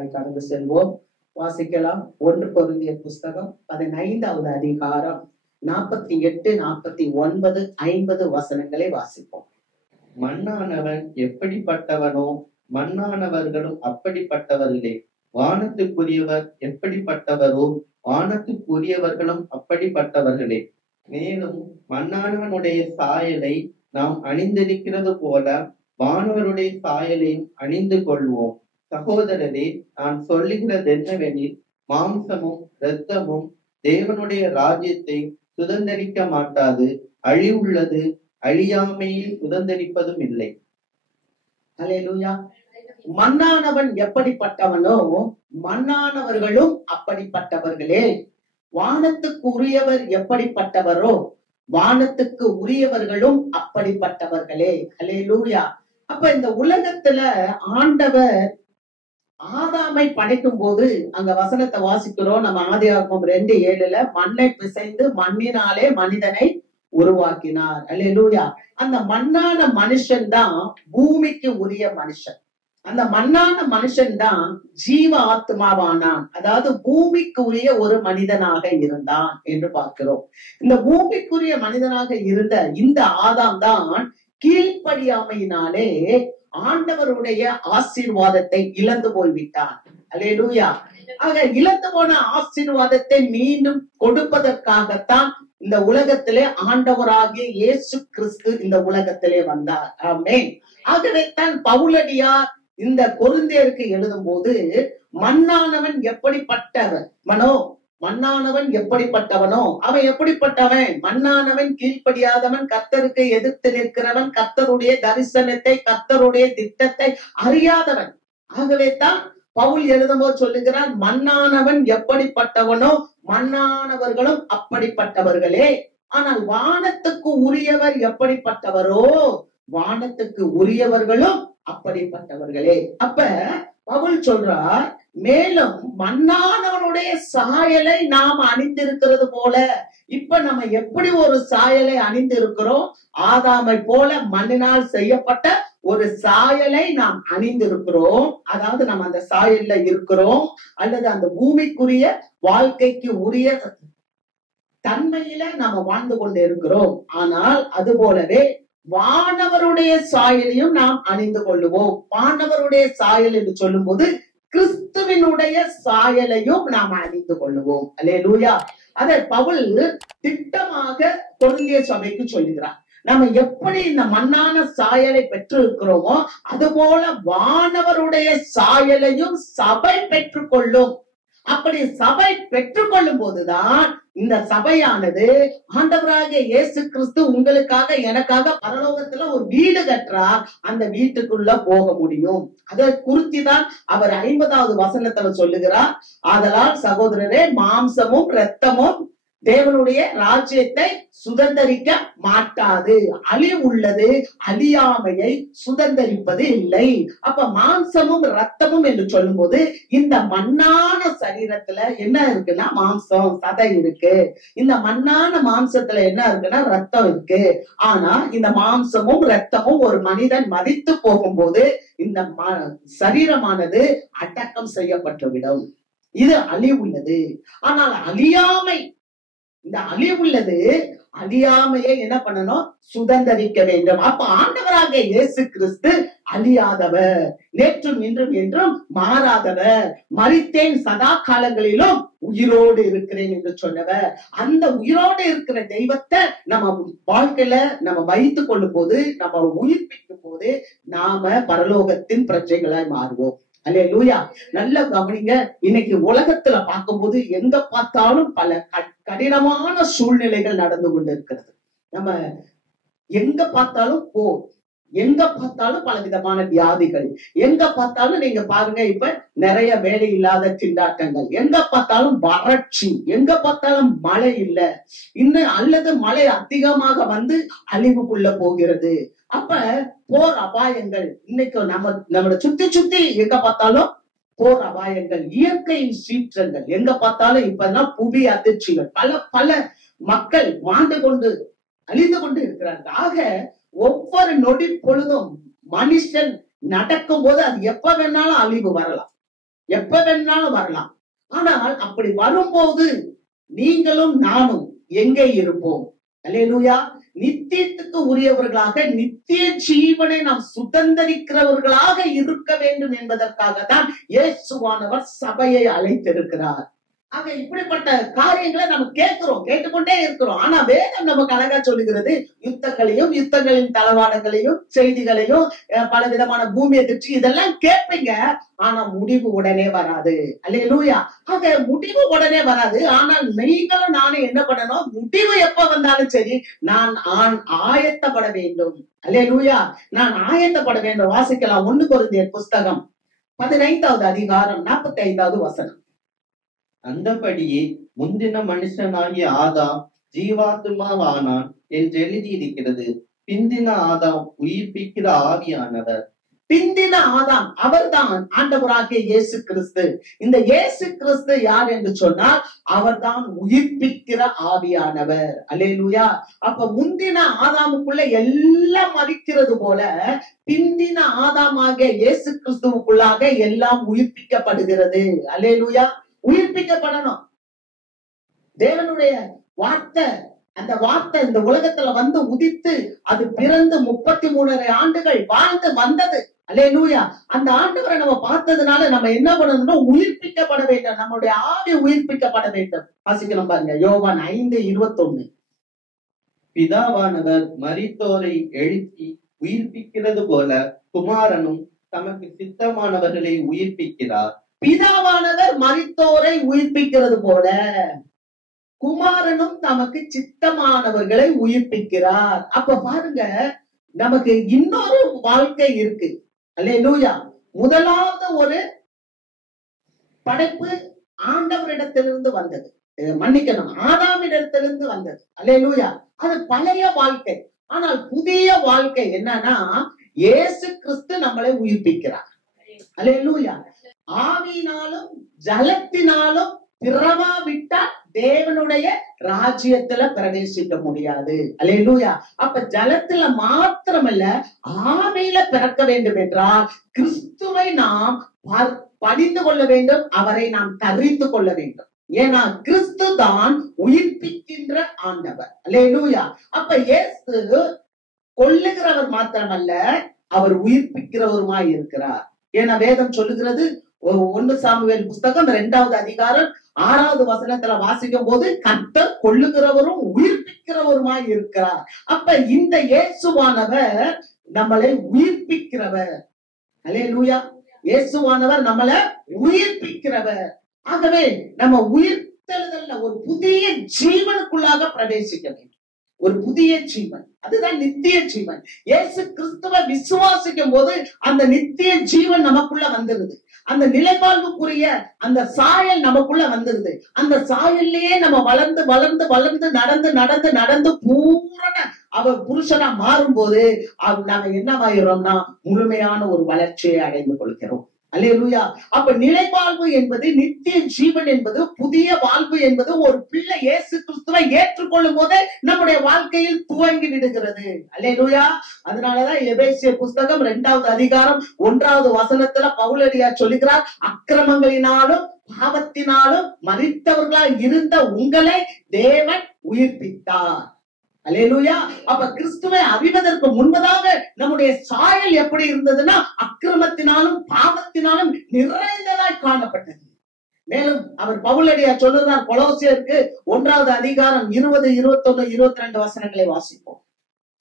நேராய் கடந்து செல்வோம். வாசிக்கலாம். 1 கொரிந்தியர் புஸ்தகம் 15வது அதிகாரம் 48, 49, 50 வசனங்களை வாசிப்போம். மண்ணானவன் எப்படிப்பட்டவனோ மண்ணானவர்களும் அப்படிப்பட்டவர்களே. வானத்துக்குரியவர் எப்படிப்பட்டவரோ வானத்துக்குரியவர்களும் அப்படிப்பட்டவர்களே. மேலும் மண்ணானவனுடைய சாயலை நாம் அணிந்திருக்கிறது போல வானவருடைய சாயலையும் அணிந்து கொள்வோம். சகோதரரே, நான் சொல்லுகிறது என்னவெனில், மாம்சமும் இரத்தமும் தேவனுடைய ராஜ்யத்தை சுதந்தரிக்க மாட்டாது. அழிவுள்ளது அழியாமையில் சுதந்தரிப்பதும் இல்லை. அல்லேலூயா. மண்ணானவன் எப்படிப்பட்டவனோ மண்ணானவர்களும் அப்படிப்பட்டவர்களே. வானத்துக்கு உரியவர் எப்படிப்பட்டவரோ வானத்துக்கு உரியவர்களும் அப்படிப்பட்டவர்களே. அல்லேலூயா. அப்ப இந்த உலகத்துல ஆண்டவர் ஆதாமை படைக்கும் போது அங்க வசனத்தை வாசிக்கிறோம். நம்ம ஆதியாகமம் 2:7 மண்ணை பிசைந்து மண்ணினாலே மனிதனை உருவாக்கினார். அல்லேலூயா. அந்த மண்ணான மனுஷன் தான் பூமிக்கு உரிய மனுஷன். அந்த மண்ணான மனுஷன் தான் ஜீவ ஆத்மாவானான். அதாவது பூமிக்கு உரிய ஒரு மனிதனாக இருந்தான் என்று பார்க்கிறோம். இந்த பூமிக்குரிய மனிதனாக இருந்த இந்த ஆதாம் தான் கீழ்ப்படியாமையினாலே ஆண்டவருடைய ஆசீர்வாதத்தை இழந்து போய்விட்டான். அல்லேலூயா. ஆக இழந்து போன ஆசீர்வாதத்தை மீண்டும் கொடுப்பதற்காகத்தான் இந்த உலகத்திலே ஆண்டவராகிய இயேசு கிறிஸ்து இந்த உலகத்திலே வந்தார். ஆமென். ஆகவேதான் பவுலடியார் இந்த கொரிந்தியருக்கு எழுதும் போது மண்ணானவன் எப்படிப்பட்டவன் மண்ணானவன் எப்படிப்பட்டவனோ அவன் எப்படிப்பட்டவன்? மண்ணானவன் கீழ்ப்படியாதவன், கர்த்தருக்கு எதிர்த்து நிற்கிறவன், கர்த்தருடைய தரிசனத்தை கர்த்தருடைய திட்டத்தை அறியாதவன். ஆகவே தான் பவுல் எழுதும்போது சொல்லுகிறான், மண்ணானவன் எப்படிப்பட்டவனோ மண்ணானவர்களும் அப்படிப்பட்டவர்களே. ஆனால் வானத்துக்கு உரியவர் எப்படிப்பட்டவரோ வானத்துக்கு உரியவர்களும் அப்படிப்பட்டவர்களே. அப்ப பவுல் சொல்றார், மேலும் மண்ணானவனுடைய சாயலை நாம் அணிந்திருக்கிறது போல. இப்ப நம்ம எப்படி ஒரு சாயலை அணிந்து இருக்கிறோம்? ஆதாமை போல மண்ணினால் செய்யப்பட்ட ஒரு சாயலை நாம் அணிந்திருக்கிறோம். அதாவது நம்ம அந்த சாயல்ல இருக்கிறோம், அல்லது அந்த பூமிக்குரிய வாழ்க்கைக்கு உரிய தன்மையில நாம வாழ்ந்து கொண்டு இருக்கிறோம். ஆனால் அது போலவே வானவருடைய சாயலையும் நாம் அணிந்து கொள்ளுவோம். வானவருடைய சாயல் என்று சொல்லும் போது கிறிஸ்துவினுடைய சாயலையும் நாம் அணிந்து கொள்ளுவோம். அல்லேலூயா. அதை பவுல் திட்டமாக கொரிந்திய சபைக்கு சொல்லுகிறார். நம்ம எப்படி இந்த மண்ணான சாயலை பெற்று இருக்கிறோமோ அது போல வானவருடைய சாயலையும் சபை பெற்றுக்கொள்ளும். அப்படி சபை பெற்றுக்கொள்ளும் போதுதான் இந்த சபையானது ஆண்டவராகிய இயேசு கிறிஸ்து உங்களுக்காக எனக்காக பரலோகத்துல ஒரு வீடு கட்டுறார், அந்த வீட்டுக்குள்ள போக முடியும். அதை குறித்துதான் அவர் 50வது வசனத்துல சொல்லுகிறார், ஆதலால் சகோதரரே, மாம்சமும் இரத்தமும் தேவனுடைய ராஜ்யத்தை சுதந்தரிக்க மாட்டாது. அழிவுள்ளது அழியாமையை சுதந்தரிப்பது இல்லை. அப்ப மாம்சமும் ரத்தமும் என்று சொல்லும் போது இந்த மண்ணான சரீரத்துல என்ன இருக்குன்னா மாம்சம், சதை இருக்கு. இந்த மண்ணான மாம்சத்துல என்ன இருக்குன்னா ரத்தம் இருக்கு. ஆனா இந்த மாம்சமும் ரத்தமும் ஒரு மனிதன் மரித்து போகும்போது இந்த சரீரமானது அடக்கம் செய்யப்பட்டுவிடும். இது அழிவுள்ளது. ஆனால் அழியாமை, இந்த அழிவுள்ளது அழியாமையை என்ன பண்ணணும்? சுதந்தரிக்க வேண்டும். அப்ப ஆண்டவராக இயேசு கிறிஸ்து அழியாதவர், நேற்றும் இன்றும் என்றும் மாறாதவர், மரித்தேன் சதா காலங்களிலும் உயிரோடு இருக்கிறேன் என்று சொன்னவர். அந்த உயிரோடு இருக்கிற தெய்வத்தை நம்ம வாழ்க்கையில நம்ம வைத்துக் கொள்ளும் போது, நம்ம உயிர்ப்பிக்கும் போது நாம பரலோகத்தின் பிரஜைகளாய் மாறுவோம். அல்லேலூயா. நல்ல கவனிங்க. இன்னைக்கு உலகத்துல பார்க்கும்போது எங்க பார்த்தாலும் பல கடினமான சூழ்நிலைகள் நடந்து கொண்டு இருக்கிறது. நம்ம எங்க பார்த்தாலும் போர், எங்க பார்த்தாலும் பல விதமான வியாதிகள், எங்க பார்த்தாலும் நீங்க பாருங்க, இப்ப நிறைய வேலை இல்லாத திண்டாட்டங்கள், எங்க பார்த்தாலும் வறட்சி, எங்க பார்த்தாலும் மழை இல்லை, இன்னும் அல்லது மழை அதிகமாக வந்து அழிவுக்குள்ள போகிறது. அப்ப போர் அபாயங்கள் இன்னைக்கு நம்மளோட சுத்தி சுத்தி எங்க பார்த்தாலும் போர் அபாயங்கள், இயற்கையின் சீற்றங்கள் எங்க பார்த்தாலும் இப்பதான் புவி அதிர்ச்சிகள், பல மக்கள் வாழ்ந்து கொண்டு அழிந்து கொண்டு இருக்கிறார்கள். ஆக ஒவ்வொரு நொடி பொழுதும் மனுஷன் நடக்கும் போது அது எப்ப வேணாலும் அழிவு வரலாம். எப்ப வேணாலும் வரலாம். ஆனால் அப்படி வரும்போது நீங்களும் நானும் எங்கே இருப்போம்? அல்லேலூயா. நித்தியத்துக்கு உரியவர்களாக, நித்திய ஜீவனை நாம் சுதந்தரிக்கிறவர்களாக இருக்க வேண்டும் என்பதற்காக தான் இயேசுவானவர் சபையை அழைத்திருக்கிறார். ஆக இப்படிப்பட்ட காரியங்களை நம்ம கேட்டுக்கொண்டே இருக்கிறோம். ஆனா வேதம் நமக்கு அழகா சொல்லுகிறது, யுத்தங்களையும் யுத்தங்களின் தளவாடங்களையும் செய்திகளையும் பல விதமான பூமி எதிர்ச்சி இதெல்லாம் கேட்பீங்க. ஆனா முடிவு உடனே வராது. அல்லேலூயா. ஆக முடிவு உடனே வராது. ஆனால் நீங்களும் நானும் என்ன பண்ணணும்? முடிவு எப்ப வந்தாலும் சரி, நான் ஆயத்தப்பட வேண்டும். அல்லேலூயா. நான் ஆயத்தப்பட வேண்டும். வாசிக்கலாம் 1 கொரிந்தியர் புஸ்தகம் 15வது அதிகாரம் 45வது வசனம். அந்தபடியே முந்தின மனுஷனாகிய ஆதாம் ஜீவாத்மாவானான் என்று எழுதியிருக்கிறது. பிந்தின ஆதாம் உயிர்ப்பிக்கிற ஆவியானவர். பிந்தின ஆதாம் அவர்தான் ஆண்டவராகிய இயேசு கிறிஸ்து. இந்த இயேசு கிறிஸ்து யார் என்று சொன்னால் அவர்தான் உயிர்ப்பிக்கிற ஆவியானவர். அல்லேலூயா. அப்ப முந்தின ஆதாமுக்குள்ள எல்லாம் மறிக்கிறது போல பிந்தின ஆதாமாகிய இயேசு கிறிஸ்துவுக்குள்ளாக எல்லாம் உயிர்ப்பிக்கப்படுகிறது. அல்லேலூயா. உயிர்ப்பிக்கப்படணும். தேவனுடைய வார்த்தை, அந்த வார்த்தை இந்த உலகத்துல வந்து உதித்து அது பிறந்து 33 ஆண்டுகள் வாழ்ந்து வந்தது. அல்லேலூயா. அந்த ஆண்டவரை நம்ம பார்த்ததுனால நம்ம என்ன பண்ணணும்னா உயிர்ப்பிக்கப்பட வேண்டும். நம்முடைய ஆவி உயிர்ப்பிக்கப்பட வேண்டும். வாசிக்கலாம் பாருங்க, யோவான் 5:21. பிதாவானவர் மரித்தோரை எழுப்பி உயிர்ப்பிக்கிறது போல குமாரனும் தமக்கு சித்தமானவர்களை உயிர்ப்பிக்கிறார். பிதாவானவர் மரித்தோரை உயிர்ப்பிக்கிறது போல குமாரனும் தமக்கு சித்தமானவர்களை உயிர்ப்பிக்கிறார். அப்ப பாருங்க, நமக்கு இன்னொரு வாழ்க்கை இருக்கு. அல்லேலூயா. முதலாவது ஒரு படைப்பு ஆண்டவரிடத்திலிருந்து வந்தது, மன்னிக்கணும், ஆதாமிடத்திலிருந்து வந்தது. அல்லேலூயா. அது பழைய வாழ்க்கை. ஆனால் புதிய வாழ்க்கை என்னன்னா இயேசு கிறிஸ்து நம்மளை உயிர்ப்பிக்கிறார். அல்லேலூயா. ஆவியினாலும் ஜலத்தினாலும் பிறவாவிட்டால் தேவனுடைய ராஜ்யத்துல பிரவேசிக்க முடியாது. அல்லேலூயா. அப்ப ஜலத்துல மாத்திரமல்ல, ஆவியில பிறக்க வேண்டும் என்றால் கிறிஸ்துவை நாம் படிந்து கொள்ள வேண்டும். அவரை நாம் தரித்து கொள்ள வேண்டும். ஏன்னா கிறிஸ்து தான் உயிர்ப்பிக்கின்ற ஆண்டவர். அல்லேலூயா. அப்ப இயேசு கொல்லுகிறவர் மாத்திரமல்ல, அவர் உயிர்ப்பிக்கிறவருமாய் இருக்கிறார். ஏன்னா வேதம் சொல்லுகிறது, 1 சாமுவேல் புஸ்தகம் 2வது அதிகாரம் 6வது வசனத்துல வாசிக்கும் போது கர்த்தர் கொல்லுகிறவரும் உயிர்ப்பிக்கிறவருமாய் இருக்கிறார். அப்ப இந்த இயேசுவானவர் நம்மளை உயிர்ப்பிக்கிறவர். அல்லேலூயா. இயேசுவானவர் நம்மளை உயிர்ப்பிக்கிறவர். ஆகவே நம்ம உயிர்த்தெழுதல்ல ஒரு புதிய ஜீவனுக்குள்ளாக பிரவேசிக்க வேண்டும். ஒரு புதிய ஜீவன், அதுதான் நித்திய ஜீவன். இயேசு கிறிஸ்துவை விசுவாசிக்கும் போது அந்த நித்திய ஜீவன் நமக்குள்ள வந்துருது. அந்த நிலைவாழ்வுக்குரிய அந்த சாயல் நமக்குள்ள வந்துருது. அந்த சாயல்லையே நம்ம வளர்ந்து வளர்ந்து வளர்ந்து நடந்து நடந்து நடந்து பூரண அவர் புருஷனா மாறும் போது நாம என்னவாயிரோம்னா முழுமையான ஒரு வளர்ச்சியை அடைந்து கொள்கிறோம். அல்லேலூயா. அப்ப நிலைவாழ்வு என்பது, நித்திய ஜீவன் என்பது, புதிய வாழ்வு என்பது ஒரு பிள்ளை இயேசு கிறிஸ்துவை ஏற்றுக்கொள்ளும் போதே நம்முடைய வாழ்க்கையில் துவங்கி விடுகிறது. அல்லேலூயா. அதனாலதான் எபேசியர் புஸ்தகம் 2வது அதிகாரம் 1வது வசனத்துல பவுலடியார் சொல்லுகிறார், அக்கிரமங்களினாலும் பாவத்தினாலும் மரித்தவர்களாய் இருந்த உங்களை தேவன் உயிர்ப்பித்தார். அல்லேலூயா. அப்ப கிறிஸ்துவை அறிவதற்கு முன்பதாக நம்முடைய சாயல் எப்படி இருந்ததுன்னா அக்கிரமத்தினாலும் பாவத்தினாலும் நிறைந்ததாய் காணப்பட்டது. மேலும் அவர் பவுலடியார் சொல்லுகிறார், கொலோசியருக்கு 1வது அதிகாரம் 20, 21, 22 வசனங்களை வாசிப்போம்.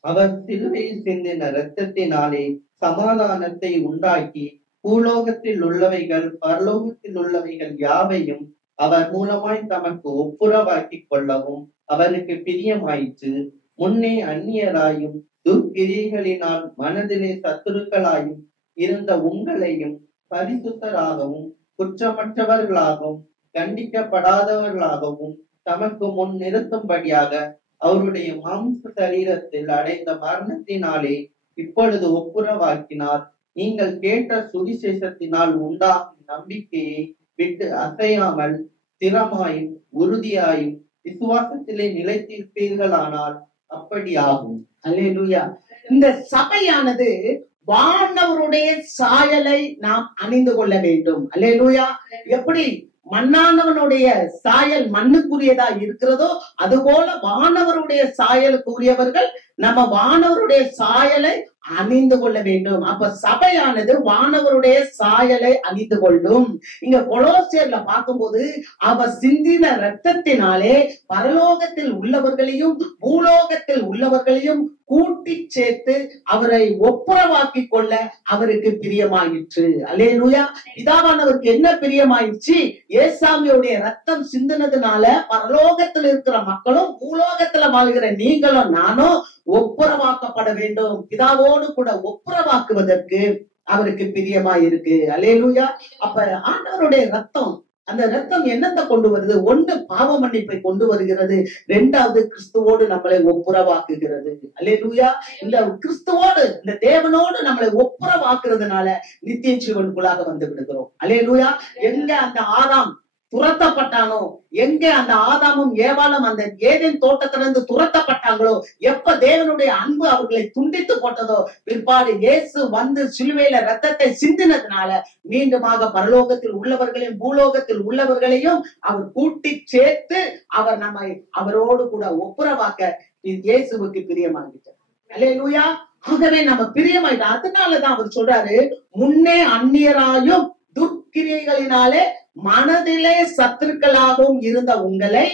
அவர் சிலுவையில் சிந்தின இரத்தத்தினாலே சமாதானத்தை உண்டாக்கி பூலோகத்தில் உள்ளவைகள் பரலோகத்தில் உள்ளவைகள் யாவையும் அவர் மூலமாய் தமக்கு ஒப்புரவாக்கி கொள்ளவும் அவருக்கு பிரியமாயிற்று. முன்னே அந்நியராயும் துர்க்கிரியைகளினால் மனதிலே சத்துருக்களாயும் இருந்த உங்களையும் பரிசுத்தராகவும் குற்றமற்றவர்களாகவும் கண்டிக்கப்படாதவர்களாகவும் தமக்கு முன் நிறுத்தும்படியாக அவருடைய மாம்ச சரீரத்தில் அடைந்த மரணத்தினாலே இப்பொழுது ஒப்புரவாக்கினார். நீங்கள் கேட்ட சுவிசேஷத்தினால் உண்டாகும் நம்பிக்கையை விட்டு அசையாமல் ஸ்திரமாயும் உறுதியாயும் விசுவாசத்திலே நிலைத்திருப்பீர்களானால் அப்படி ஆகும். அல்லேலூயா. இந்த சபையானது வானவருடைய சாயலை நாம் அணிந்து கொள்ள வேண்டும். அல்லேலூயா. எப்படி மண்ணானவனுடைய சாயல் மண்ணுக்குரியதா இருக்கிறதோ அதுபோல வானவருடைய சாயலுக்குரியவர்கள் நம்ம வானவருடைய சாயலை அணிந்து கொள்ள வேண்டும். அப்ப சபையானது வானவருடைய சாயலை அணிந்து கொள்ளும். இங்க கொலோசியர்ல பார்க்கும்போது அவர் சிந்தின இரத்தத்தினாலே பரலோகத்தில் உள்ளவர்களையும் பூலோகத்தில் உள்ளவர்களையும் கூட்டி சேர்த்து அவரை ஒப்புரவாக்கி கொள்ள அவருக்கு பிரியமாயிற்று. அல்லேலூயா. பிதாவானவருக்கு என்ன பிரியமாயிடுச்சு? ஏசாமியுடைய ரத்தம் சிந்தினதுனால பரலோகத்தில் இருக்கிற மக்களும் பூலோகத்துல வாழ்கிற நீங்களும் நானும் ஒப்புரவாக்கப்பட வேண்டும். பிதாவோடு கூட ஒப்புரவாக்குவதற்கு அவருக்கு பிரியமாயிருக்கு. அல்லேலூயா. அப்ப ஆண்டவருடைய ரத்தம், அந்த ரத்தம் என்னத்தை கொண்டு வருது? ஒன்று பாவ மன்னிப்பை கொண்டு வருகிறது, இரண்டாவது கிறிஸ்துவோடு நம்மளை ஒப்புரவாக்குகிறது. அல்லேலூயா. இந்த கிறிஸ்துவோடு, இந்த தேவனோடு நம்மளை ஒப்புரவாக்குறதுனால நித்திய ஜீவனுக்குள்ளாக வந்து விடுகிறோம். அல்லேலூயா. எங்க அந்த ஆதாம் துரத்தப்பட்டானோ, எங்க அந்த ஆதாமும் ஏவாளும் அந்த ஏதேன் தோட்டத்திலிருந்து துரத்தப்பட்டாங்களோ, எப்ப தேவனுடைய அன்பு அவர்களை துண்டித்து போட்டதோ, பிற்பாடு இயேசு வந்து சிலுவையில ரத்தத்தை சிந்தினதுனால மீண்டுமாக பரலோகத்தில் உள்ளவர்களையும் பூலோகத்தில் உள்ளவர்களையும் அவர் கூட்டி சேர்த்து அவர் நம்மை அவரோடு கூட ஒப்புரவாக்க இயேசுவுக்கு பிரியமாகிட்டார். அல்லேலூயா. ஆகவே நம்ம பிரியமாயிட்டோம். அதனாலதான் அவர் சொல்றாரு, முன்னே அந்நியராயும் துர்க்கிரியைகளினாலே மனதிலே சத்துருக்களாகவும் இருந்த உங்களை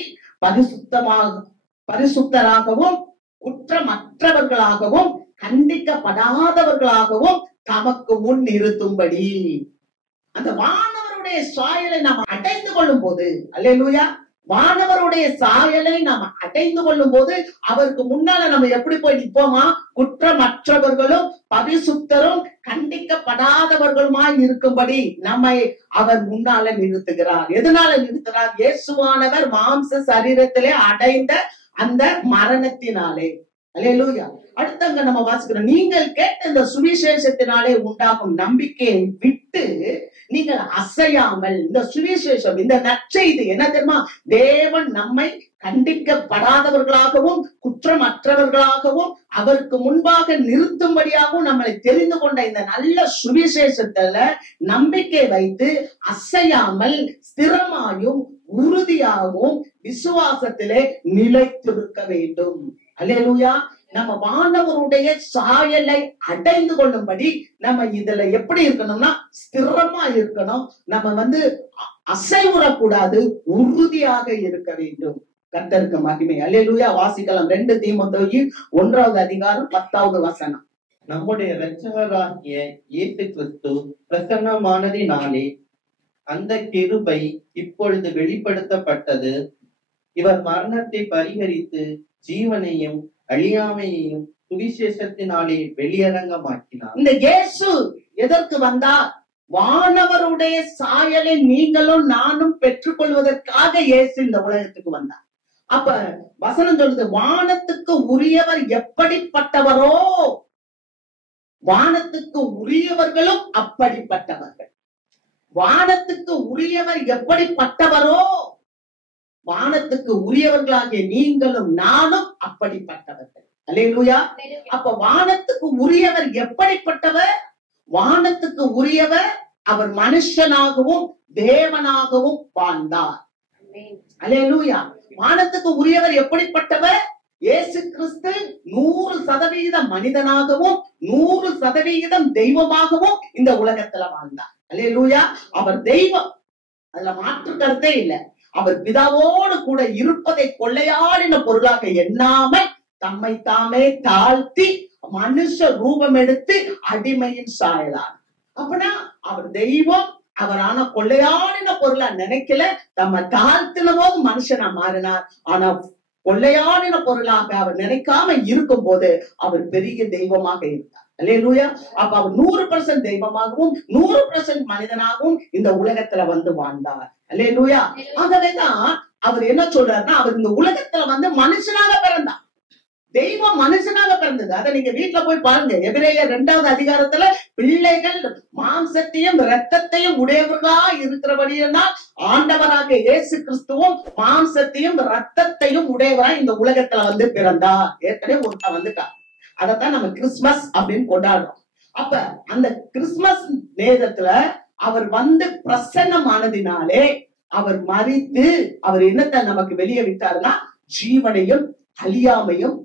பரிசுத்தராகவும் குற்றமற்றவர்களாகவும் கண்டிக்கப்படாதவர்களாகவும் தமக்கு முன் நிறுத்தும்படி. அந்த வானவருடைய சாயலை நாம் அடைந்து கொள்ளும் போது, அல்லேலூயா, வானவருடைய சாயலை நாம் அடைந்து கொள்ளும் போது அவருக்கு முன்னால நம்ம எப்படி போய் நிற்போமா? குற்றமற்றவர்களும் பரிசுத்தரும் கண்டிக்கப்படாதவர்களுமாய் இருக்கும்படி நம்மை அவர் முன்னால நிறுத்துகிறார். எதனால நிறுத்துகிறார்? இயேசுவானவர் மாம்ச சரீரத்திலே அடைந்த அந்த மரணத்தினாலே. அல்லேலூயா. அடுத்தங்க நம்ம வாசிக்கிறோம், நீங்கள் கேட்ட இந்த சுவிசேஷத்தினாலே உண்டாகும் நம்பிக்கையை விட்டு நீங்கள் அசையாமல், இந்த சுவிசேஷம், இந்த நற்செய்தி என்ன தெரியுமா? தேவன் நம்மை கண்டிக்கப்படாதவர்களாகவும் குற்றமற்றவர்களாகவும் அவருக்கு முன்பாக நிறுத்தும்படியாகவும் நம்மளை தெரிந்து கொண்ட இந்த நல்ல சுவிசேஷத்துல நம்பிக்கை வைத்து அசையாமல் ஸ்திரமாயும் உறுதியாகவும் விசுவாசத்திலே நிலைத்திருக்க வேண்டும். அல்லேலூயா. நம்ம வானவருடைய சாயலை அடைந்து கொள்ளும்படி நம்ம இதுல எப்படி இருக்கணும்னா ஸ்திரமா இருக்கணும். நம்ம அசைவுறக்கூடாது, உறுதியாக இருக்க வேண்டும். கர்த்தருக்கு மகிமை. அல்லேலூயா. வாசிக்கலாம் 2 தீமோத்தேயு 1வது அதிகாரம் 10வது வசனம். நம்முடைய இரட்சகராகிய இயேசு கிறிஸ்து பிரசன்னமானதினாலே அந்த கிருபை இப்பொழுது வெளிப்படுத்தப்பட்டது. இவர் மரணத்தை பரிகரித்து ஜீவனையும் அழியாமையையும் சுவிசேஷத்தினாலே வெளியரங்கமாக்கினார். இந்த இயேசு எதற்கு வந்தார்? வானவருடைய சாயலை நீங்களும் நானும் பெற்றுக்கொள்வதற்காக இயேசு இந்த உலகத்துக்கு வந்தார். அப்ப வசனம் சொல்லுது, வானத்துக்கு உரியவர் எப்படிப்பட்டவரோ வானத்துக்கு உரியவர்களும் அப்படிப்பட்டவர்கள். வானத்துக்கு உரியவர் எப்படிப்பட்டவரோ வானத்துக்கு உரியவர்களாகிய நீங்களும் நானும் அப்படிப்பட்டவர்கள். அல்லேலூயா. அப்ப வானத்துக்கு உரியவர் எப்படிப்பட்டவர்? வானத்துக்கு உரியவர் அவர் மனுஷனாகவும் தேவனாகவும் வாழ்ந்தார். அல்லேலூயா. வானத்துக்கு உரியவர் எப்படிப்பட்டவர்? இயேசு கிறிஸ்து 100% மனிதனாகவும் 100% தெய்வமாகவும் இந்த உலகத்துல வாழ்ந்தார். அல்லேலூயா. அவர் தெய்வம், அதுல மாற்று கருத்தே இல்லை. அவர் பிதாவோடு கூட இருப்பதை கொள்ளையாடின பொருளாக எண்ணாமல் தம்மை தாமே தாழ்த்தி மனுஷ ரூபம் எடுத்து அடிமையின் சாயலார். அப்படின்னா அவர் தெய்வம், அவரான கொள்ளையாடின பொருளா நினைக்கல. நம்ம தாழ்த்தின போது மனுஷனா மாறினார். ஆனா கொள்ளையாடின பொருளாக அவர் நினைக்காம இருக்கும் போது அவர் பெரிய தெய்வமாக இருந்தார். அல்லேலூயா. அப்ப அவர் 100% தெய்வமாகவும் 100% மனிதனாகவும் இந்த உலகத்துல வந்து வாழ்ந்தார். அல்லேலூயா. ஆகவேதான் அவர் என்ன சொல்றாருன்னா, அவர் இந்த உலகத்துல மனுஷனாக பிறந்தார். தெய்வம் மனுஷனாக பிறந்தது. அதை நீங்க வீட்டுல போய் பாருங்க. எபிரேயர் 2வது அதிகாரத்துல பிள்ளைகள் மாம்சத்தையும் இரத்தத்தையும் உடையவர்களா இருக்கிறபடியால் ஆண்டவராக இயேசு கிறிஸ்துவும் மாம்சத்தையும் இரத்தத்தையும் உடையவரா இந்த உலகத்துல பிறந்தார். ஏற்கனவே ஒருத்தன் வந்துட்டார். அதத்தான் நம்ம கிறிஸ்துமஸ் அப்படின்னு கொண்டாடுறோம். அப்ப அந்த கிறிஸ்துமஸ் நேரத்துல அவர் வந்து பிரசன்னமானதினாலே அவர் மரித்து அவர் என்னத்தை நமக்கு வெளியே விட்டாருன்னா ஜீவனையும் அழியாமையும்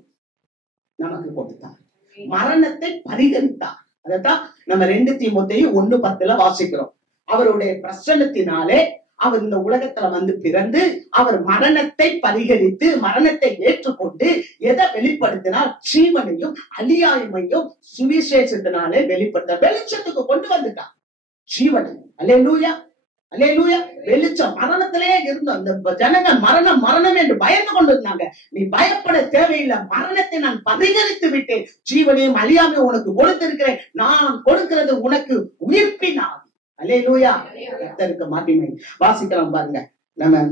நமக்கு கொடுத்தார், மரணத்தை பரிகரித்தார். அதான் நம்ம 2 தீமோத்தேயு 1:10 வாசிக்கிறோம். அவருடைய பிரசன்னத்தினாலே அவர் இந்த உலகத்துல வந்து பிறந்து அவர் மரணத்தை பரிகரித்து மரணத்தை ஏற்றுக்கொண்டு எதை வெளிப்படுத்தினார்? ஜீவனையும் அழியாமையும் சுவிசேஷத்தினாலே வெளிப்படுத்த வெளிச்சத்துக்கு கொண்டு வந்துட்டார் ஜீவனை. அல்லேலூயா, அல்லேலூயா. வெளிச்சம். மரணத்திலே இருந்தோம். இந்த ஜனங்கள் மரணம் மரணம் என்று பயந்து கொண்டு இருந்தாங்க. நீ பயப்பட தேவையில்லை, மரணத்தை நான் பரிகரித்து விட்டேன், ஜீவனையும் அழியாமையும் உனக்கு கொடுத்திருக்கிறேன், நான் கொடுக்கிறது உனக்கு உயிர்ப்பினார். அல்லேலூயா, கர்த்தருக்கு மகிமை. வாசிக்கலாம் பாருங்க, நம்ம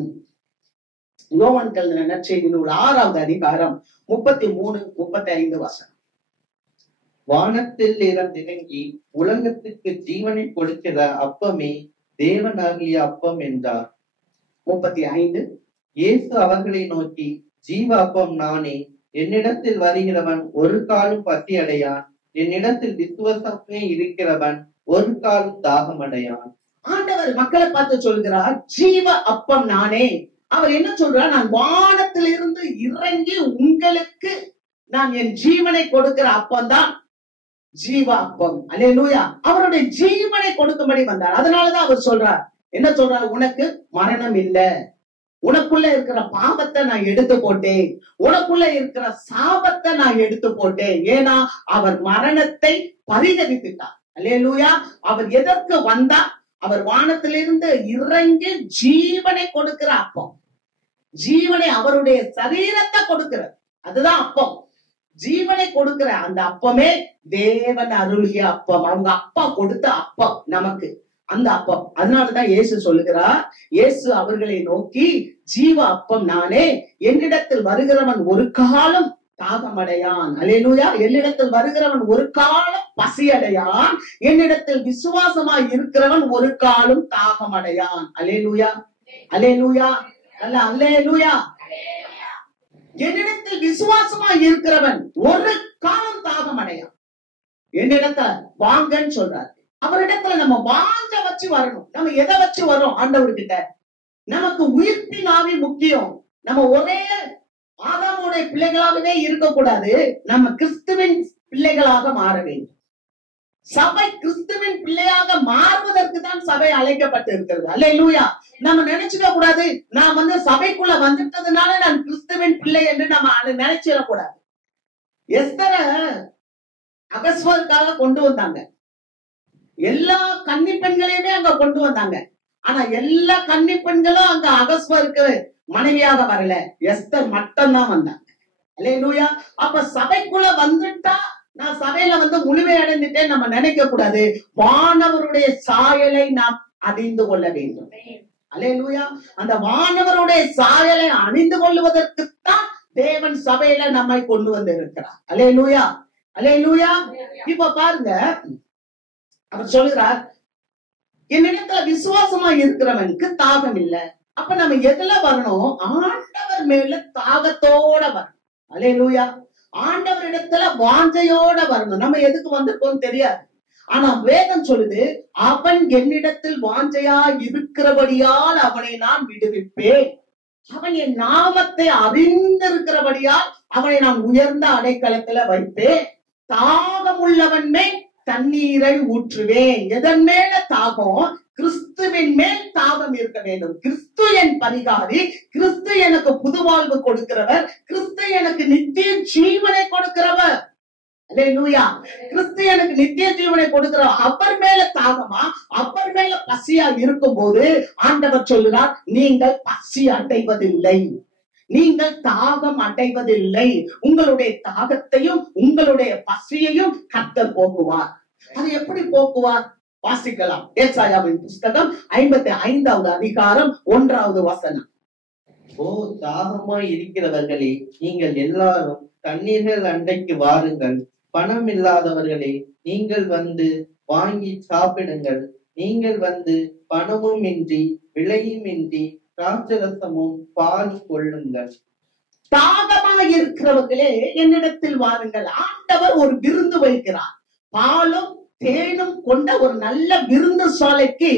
யோவான் எழுதின நற்செய்தி நூல் 6வது அதிகாரம் 33-35 வசனம். வானத்தில் இறங்கி உலகத்துக்கு ஜீவனை கொடுக்கிற அப்பமே தேவனாகிய அப்பம் என்றார். 35. இயேசு அவர்களை நோக்கி, ஜீவ அப்பம் நானே, என்னிடத்தில் வருகிறவன் ஒரு காலும் பசி அடையான், என்னிடத்தில் விசுவாசமே இருக்கிறவன் ஒரு காலும் தாகமடையான். ஆண்டவர் மக்களை பார்த்து சொல்கிறார், ஜீவ அப்பம் நானே. அவர் என்ன சொல்றார்? நான் வானத்திலிருந்து இறங்கி உங்களுக்கு நான் என் ஜீவனை கொடுக்கிற அப்பம் தான் ஜீவ அப்பம். அல்லேலூயா. அவருடைய ஜீவனை கொடுக்கும்படி வந்தார். அதனாலதான் அவர் சொல்றார், என்ன சொல்றார்? உனக்கு மரணம் இல்ல, உனக்குள்ள இருக்கிற பாவத்தை நான் எடுத்து போட்டேன், உனக்குள்ள இருக்கிற சாபத்தை நான் எடுத்து போட்டேன். ஏன்னா அவர் மரணத்தை பரிகரித்துட்டார். அல்லேலூயா. அவர் எதற்கு வந்தார்? அவர் வானத்திலிருந்து இறங்கி ஜீவனை கொடுக்கிற அப்பம். ஜீவனை, அவருடைய சரீரத்தை கொடுக்கிறது, அதுதான் அப்பம். ஜீவனை கொடுக்கிற அந்த அப்பமே தேவன் அருளிய அப்பம். அவங்க அப்பா கொடுத்த அப்பம் நமக்கு அந்த அப்பம். அதனாலதான் இயேசு சொல்லுகிறார், இயேசு அவர்களை நோக்கி, ஜீவ அப்பம் நானே, என்னிடத்தில் வருகிறவன் ஒரு காலம் தாகமடையான். அல்லேலூயா. என்னிடத்தில் வருகிறவன் ஒரு காலம் பசி அடையான், என்னிடத்தில் விசுவாசமாய் இருக்கிறவன் ஒரு காலம் தாகமடையான். அல்லேலூயா, அல்லேலூயா, அல்ல அல்லேலூயா. என்னிடத்தில் விசுவாசமாய் இருக்கிறவன் ஒரு காலம் தாகமடையான். என்னிடத்துல வாங்கன்னு சொல்றாரு. அவரிடத்துல நம்ம வாஞ்ச வச்சு வரணும். நம்ம எதை வச்சு வரோம்? ஆண்டவர்கிட்ட. நமக்கு உயிர்ப்பின் ஆவி முக்கியம். நம்ம ஒரே ஆதாமுடைய பிள்ளைகளாகவே இருக்கக்கூடாது, நம்ம கிறிஸ்துவின் பிள்ளைகளாக மாற வேண்டும். சபை கிறிஸ்துவின் பிள்ளையாக மாறுவதற்கு தான் சபை அழைக்கப்பட்டு இருக்கிறது. அல்லேலூயா. நம்ம நினைச்சுக்க கூடாது, நான் வந்து சபைக்குள்ள வந்துட்டதுனால நான் கிறிஸ்துவின் பிள்ளை என்று நம்ம நினைச்சிடக்கூடாது. எஸ்தர அகஸ்வருக்காக கொண்டு வந்தாங்க, எல்லா கன்னி பெண்களையுமே அங்க கொண்டு வந்தாங்க. ஆனா எல்லா கன்னி பெண்களும் அங்க அகஸ்வருக்கு மனைவியாக வரல, எஸ்தர் மட்டும்தான் வந்தாங்க. அல்லேலூயா. அப்ப சபைக்குள்ள வந்துட்டா நான் சபையில வந்து முழுமை அடைந்துட்டேன் நம்ம நினைக்க கூடாது. வானவருடைய சாயலை நாம் அணிந்து கொள்ள வேண்டும். அல்லேலூயா. அந்த வானவருடைய சாயலை அணிந்து கொள்வதற்குத்தான் தேவன் சபையில நம்மை கொண்டு வந்து இருக்கிறார். அல்லேலூயா, அல்லேலூயா. இப்ப பாருங்க, அவர் சொல்கிறார், என்னிடத்துல விசுவாசமா இருக்கிறவனுக்கு தாகம் இல்லை. அப்ப நம்ம எதுல வரணும்? ஆண்டவர் மேல தாகத்தோட வரணும். அல்லேலூயா. ஆண்டவரிடத்துல வாஞ்சையோட வரணும். நம்ம எதுக்கு வந்திருக்கோம் தெரியாது, ஆனா வேதம் சொல்லுது, அவன் என்னிடத்தில் வாஞ்சையா இருக்கிறபடியால் அவனை நான் விடுவிப்பேன், அவன் என் நாமத்தை அறிந்திருக்கிறபடியால் அவனை நான் உயர்ந்த அடைக்கலத்துல வைப்பேன், தாகம் உள்ளவன் மேல் தண்ணீரை ஊற்றுவேன். எதன் மேல தாகம்? கிறிஸ்துவின் மேல் தாகம் இருக்க வேண்டும். கிறிஸ்து என் பரிகாரி, கிறிஸ்து எனக்கு புதுவாழ்வு கொடுக்கிறவர், கிறிஸ்து எனக்கு நித்திய ஜீவனை கொடுக்கிறவர். அல்லேலூயா. கிறிஸ்து எனக்கு நித்திய ஜீவனை கொடுக்கிறவர். அவர் மேல தாகமா, அவர் மேல பசியா இருக்கும் போது ஆண்டவர் சொல்லுகிறார், நீங்கள் பசி அடைவதில்லை, நீங்கள் தாகம் அடைவதில்லை. உங்களுடைய தாகத்தையும் உங்களுடைய பசியையும் கர்த்தர் போக்குவார். அது எப்படி போக்குவார்? வாசிக்கலாம். ஏசாயாவின் புஸ்தகம் 55வது அதிகாரம் 1வது வசனம். ஓ தாகமாய் இருக்கிறவர்களே, நீங்கள் எல்லாரும் தண்ணீர்கள் அண்டைக்கு வாருங்கள். பணம் இல்லாதவர்களே, நீங்கள் வந்து வாங்கி சாப்பிடுங்கள். நீங்கள் வந்து பணமும் இன்றி விலையும் இன்றி திராட்சரசமும் பால் கொள்ளுங்கள். தாகமாய் இருக்கிறவர்களே என்னிடத்தில் வாருங்கள். ஆண்டவர் ஒரு விருந்து வைக்கிறார். பாலும் தேனும் கொண்ட ஒரு நல்ல விருந்து சாலைக்கு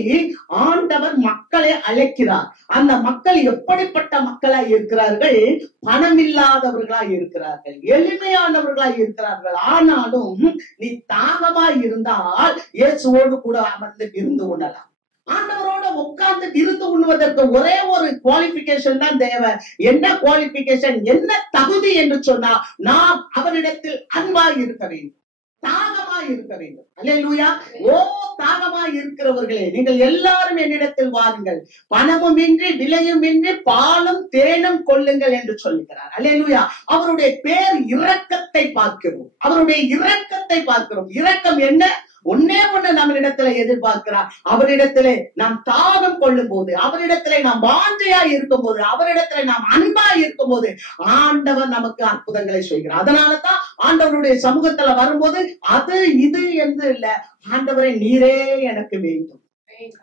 ஆண்டவர் மக்களை அழைக்கிறார். அந்த மக்கள் எப்படிப்பட்ட மக்களாய் இருக்கிறார்கள்? பணமில்லாதவர்களாய் இருக்கிறார்கள், எளிமையானவர்களாய் இருக்கிறார்கள். ஆனாலும் நீ தாகமாய் இருந்தால் இயேசுவோடு கூட அமர்ந்து விருந்து உண்ணலாம். ஆண்டவரோட உட்கார்ந்து விருந்து உண்ணுவதற்கு ஒரே ஒரு குவாலிபிகேஷன் தான் தேவை. என்ன குவாலிபிகேஷன், என்ன தகுதி என்று சொன்னா, நாம் அவரிடத்தில் அன்பாய் இருக்க வேண்டும், தாகமாய் இருக்க வேண்டும். அல்லேலூயா. ஓ தாகமாய் இருக்கிறவர்களே, நீங்கள் எல்லாரும் என்னிடத்தில் வாருங்கள், பணமும் இன்றி விலையும் இன்றி பாலும் தேனும் கொள்ளுங்கள் என்று சொல்லுகிறார். அல்லேலூயா. அவருடைய பேர் இரக்கத்தை பார்க்கிறோம், அவருடைய இரக்கத்தை பார்க்கிறோம். இரக்கம் என்ன? ஒன்னே ஒண்ணு நம்மளிடத்துல எதிர்பார்க்கிறார். அவரிடத்திலே நாம் தாகம் கொள்ளும் போது, அவரிடத்திலே நாம் வாஞ்சையா இருக்கும் போது, அவரிடத்திலே நாம் அன்பா இருக்கும் போது ஆண்டவர் நமக்கு அற்புதங்களை செய்கிறார். அதனாலதான் ஆண்டவருடைய சமூகத்துல வரும்போது அது இது என்று இல்ல, ஆண்டவரை நீரே எனக்கு வேண்டும்.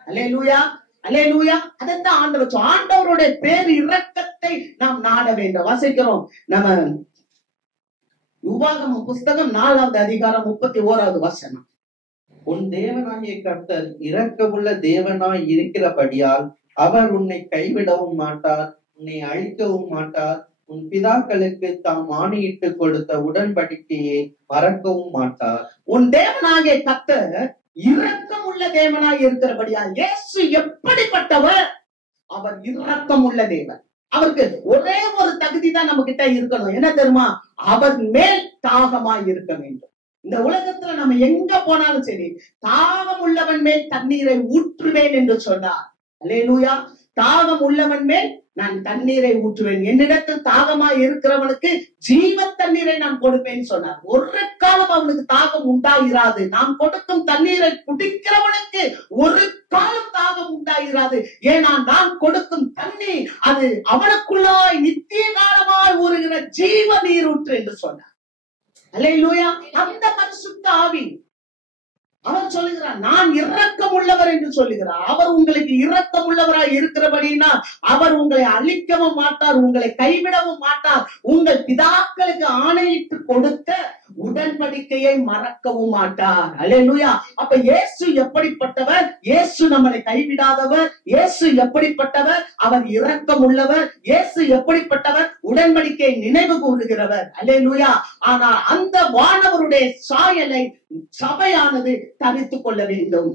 அல்லேலூயா, அல்லேலூயா. அதைத்தான் ஆண்டவர். ஆண்டவருடைய பேர் இரக்கத்தை நாம் நாட வேண்டும். வாசிக்கிறோம் நம்ம உபாகமம் புஸ்தகம் 4வது அதிகாரம் 31வது வசனம். உன் தேவனாகிய கர்த்தர் இரக்கமுள்ள தேவனாய் இருக்கிறபடியால் அவர் உன்னை கைவிடவும் மாட்டார், உன்னை அழிக்கவும் மாட்டார். உன் பிதாக்களுக்கு தாம் ஆணையிட்டு கொடுத்த உடன்படிக்கையை மறக்கவும் மாட்டார். உன் தேவனாகிய கர்த்தர் இரக்கமுள்ள தேவனாய் இருக்கிறபடியால். இயேசு எப்படிப்பட்டவர்? அவர் இரக்கமுள்ள தேவன். அவருக்கு ஒரே ஒரு தகுதி தான் நம்ம கிட்ட இருக்கணும். என்ன தெரியுமா? அவர் மேல் தாகமாய் இருக்க வேண்டும். இந்த உலகத்துல நம்ம எங்க போனாலும் சரி, தாகம் உள்ளவன் மேல் தண்ணீரை ஊற்றுவேன் என்று சொன்னார். அல்லேலூயா. தாகம் உள்ளவன் மேல் நான் தண்ணீரை ஊற்றுவேன், என்னிடத்தில் தாகமாய் இருக்கிறவனுக்கு ஜீவ தண்ணீரை நான் கொடுப்பேன் சொன்னார். ஒரு காலம் அவனுக்கு தாகம் உண்டாயிராது. நாம் கொடுக்கும் தண்ணீரை குடிக்கிறவனுக்கு ஒரு காலம் தாகம் உண்டாயிராது. ஏன்னா நான் கொடுக்கும் தண்ணீர் அது அவனுக்குள்ளாய் நித்திய காலமாய் ஊறுகிற ஜீவ நீரூற்று என்று சொன்னார். அல்லேலூயா. அந்த பரிசுத்த ஆவி அவர் சொல்லுகிறார், நான் இரக்கம் உள்ளவர் என்று சொல்லுகிறார். அவர் உங்களுக்கு இரக்கம் உள்ளவராய் இருக்கிறபடினா அவர் உங்களை அழிக்கவும் மாட்டார், உங்களை கைவிடவும் மாட்டார். உங்கள் பிதாக்களுக்கு ஆணையிட்டு கொடுத்த உடன்படிக்கையை மறக்கவும் மாட்டார். அல்லேலூயா. அப்ப இயேசு எப்படிப்பட்டவர்? இயேசு நம்மளை கைவிடாதவர். இயேசு எப்படிப்பட்டவர்? அவர் இரக்கம் உள்ளவர். இயேசு எப்படிப்பட்டவர்? உடன்படிக்கையை நினைவு கூறுகிறவர். அல்லேலூயா. ஆனால் அந்த வானவருடைய சாயலை சபையானது தவித்துக் கொள்ள வேண்டும்.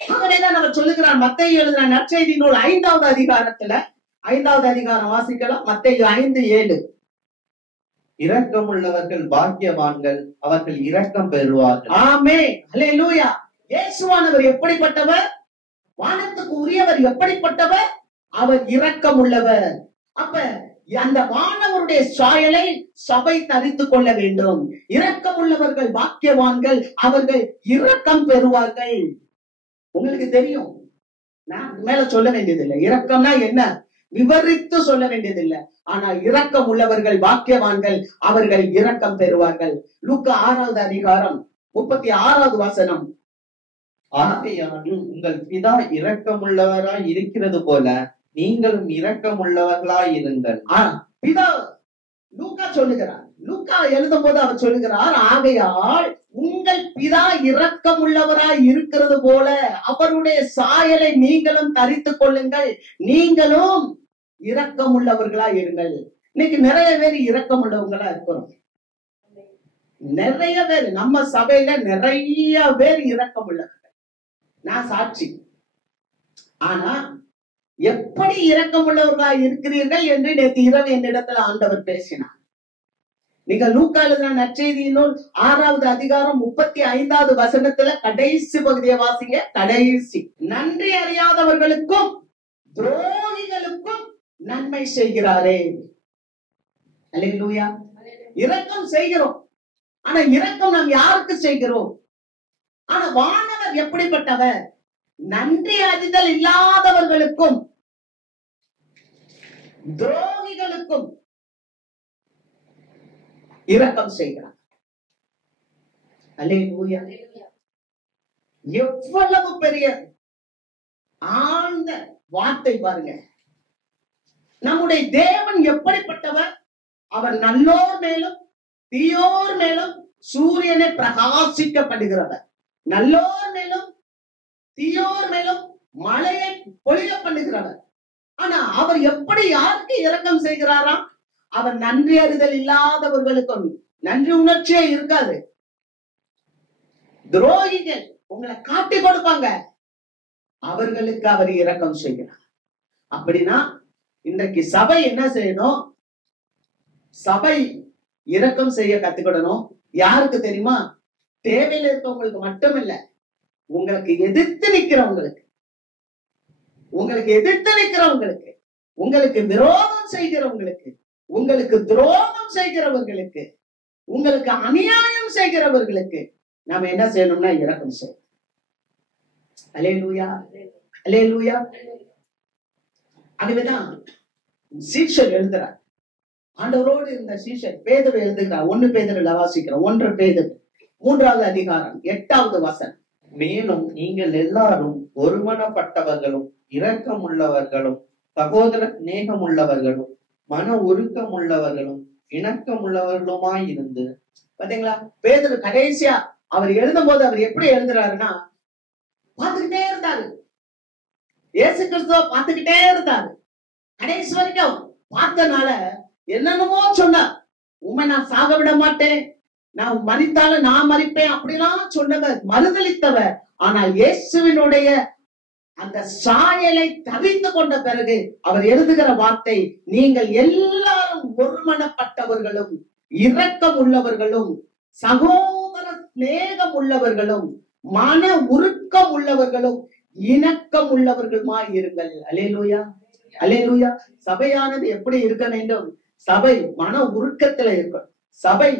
அவனேதான் அவர் சொல்லுகிறார். மத்தேயு எழுதின நற்செய்தி நூல் 5வது அதிகாரத்துல 5வது அதிகாரம் வாசிக்கலாம். மத்தேயு 5:7. இரக்கம் உள்ளவர்கள் பாக்கியவான்கள், அவர்கள் இரக்கம் பெறுவார்கள். ஆமென். அல்லேலூயா. இயேசுவானவர் எப்படிப்பட்டவர்? வானத்துக்கு உரியவர் எப்படிப்பட்டவர்? அவர் இரக்கம் உள்ளவர். அப்ப அந்த வானவருடைய சாயலை சபை தரித்துக் கொள்ள வேண்டும். இரக்கம் உள்ளவர்கள் பாக்கியவான்கள், அவர்கள் இரக்கம் பெறுவார்கள். உங்களுக்கு தெரியும், நான் மேல சொல்ல வேண்டியதில்லை. இரக்கம்னா என்ன விவரித்து சொல்ல வேண்டியதில்லை. ஆனா இரக்கம் உள்ளவர்கள் பாக்கியவான்கள், அவர்கள் இரக்கம் பெறுவார்கள். லூக்கா 6வது அதிகாரம் 36வது வசனம். ஆகையால் உங்கள் பிதா இரக்கமுள்ளவராய் இருக்கிறது போல நீங்களும் இரக்கமுள்ளவர்களாய் இருங்கள். பிதா லூக்கா சொல்லுகிறார். லூக்கா எழுதும் போது அவர் சொல்லுகிறார், ஆகையால் உங்கள் பிதா இரக்கம் உள்ளவராய் இருக்கிறது போல அவருடைய சாயலை நீங்களும் தரித்துக் கொள்ளுங்கள், நீங்களும் இரக்கம் உள்ளவர்களாய் இருங்கள். இன்னைக்கு நிறைய பேர் இரக்கம் உள்ளவங்களா இருக்கிறோம். நிறைய பேர் நம்ம சபையில நிறைய பேர் இரக்கம் உள்ளவர்கள். நான் சாட்சி. ஆனா எப்படி இரக்கம் உள்ளவர்களாய் இருக்கிறீர்கள் என்று நேற்று இரவு என்னிடத்துல ஆண்டவர் பேசினார். நீங்க லூக்கா எழுதின நற்செய்தி நூல் 6வது அதிகாரம் 35வது வசனத்துல கடைசி பகுதியை வாசிங்க. கடைசி, நன்றி அறியாதவர்களுக்கும் துரோகிகளுக்கும் நன்மை செய்கிறாரே. அல்லேலூயா. இரக்கம் செய்கிறோம். ஆனா இரக்கம் நாம் யாருக்கு செய்கிறோம்? ஆனா வானவர் எப்படிப்பட்டவர்? நன்றி அறிதல் இல்லாதவர்களுக்கும் துரோகிகளுக்கும் இரக்கம் செய்கிறார். அல்லேலூயா. எவ்வளவு பெரிய ஆழ்ந்த வார்த்தை பாருங்க. நம்முடைய தேவன் எப்படிப்பட்டவர்? அவர் நல்லோர் மேலும் தீயோர் மேலும் சூரியனை பிரகாசிக்கப்படுகிறவர். நல்லோர் மேலும் தீயோர் மேலும் மழையை பொழிய பண்ணுகிறவர். ஆனா அவர் எப்படி யாருக்கு இரக்கம் செய்கிறாராம்? அவர் நன்றி அறிதல் இல்லாதவர்களுக்கும் நன்றி உணர்ச்சியே இருக்காது. துரோகிகள் உங்களை காட்டி கொடுப்பாங்க, அவர்களுக்கு அவர் இரக்கம் செய்கிறார். அப்படின்னா இன்றைக்கு சபை என்ன செய்யணும்? சபை இரக்கம் செய்ய கத்துக்கிடணும். யாருக்கு தெரியுமா? தேவையில இருக்கவங்களுக்கு மட்டுமில்ல, உங்களுக்கு எதிர்த்து நிக்கிறவங்களுக்கு, உங்களுக்கு எதிர்த்து நிக்கிறவங்களுக்கு, உங்களுக்கு விரோதம் செய்கிறவங்களுக்கு, உங்களுக்கு துரோகம் செய்கிறவர்களுக்கு, உங்களுக்கு அநியாயம் செய்கிறவர்களுக்கு நாம என்ன செய்யணும்னா இரக்கம் செய்யணும். அல்லேலூயா, அல்லேலூயா. அதுதான் சீஷர் எழுதுறார். ஆண்டவரோடு இருந்த சீஷர் பேதுரு எழுதுகிறார். 1 பேதுருல வாசிக்கிறோம். 1 பேதுரு 3வது அதிகாரம் 8வது வசனம். மேலும் நீங்கள் எல்லாரும் ஒருமனப்பட்டவர்களும் இரக்கம் உள்ளவர்களும் சகோதர சிநேகம் உள்ளவர்களும் மன உருக்கம் உள்ளவர்களும் இணக்கம் உள்ளவர்களுமாய் இருந்து. பாத்தீங்களா? பேதுரு கடைசியா அவர் எழுதும் போது அவர் எப்படி எழுதுறாருன்னா, பார்த்துக்கிட்டே இருந்தாரு. இயேசு கிறிஸ்துவ பார்த்துக்கிட்டே இருந்தாரு. கடைசி வரைக்கும் பார்த்தனால என்னென்னமோ சொன்னார். உண்மை நான் சாக விட மாட்டேன், நான் மரித்தாலும் நான் மரிப்பேன் அப்படிலாம் சொன்னவர், மறுதளித்தவர். ஆனால் இயேசுவினுடைய அந்த சாயலை தவித்து கொண்ட பிறகு அவர் எழுதுகிற வார்த்தை, நீங்கள் எல்லாரும் ஒருமனப்பட்டவர்களும் இரக்கம் உள்ளவர்களும் சகோதர சிநேகம் உள்ளவர்களும் மன உருக்கம் உள்ளவர்களும் இணக்கம் உள்ளவர்களுமாய் இருங்கள். அல்லேலூயா, அல்லேலூயா. சபையானது எப்படி இருக்க வேண்டும்? சபை மன உருக்கத்துல இருக்கணும், சபை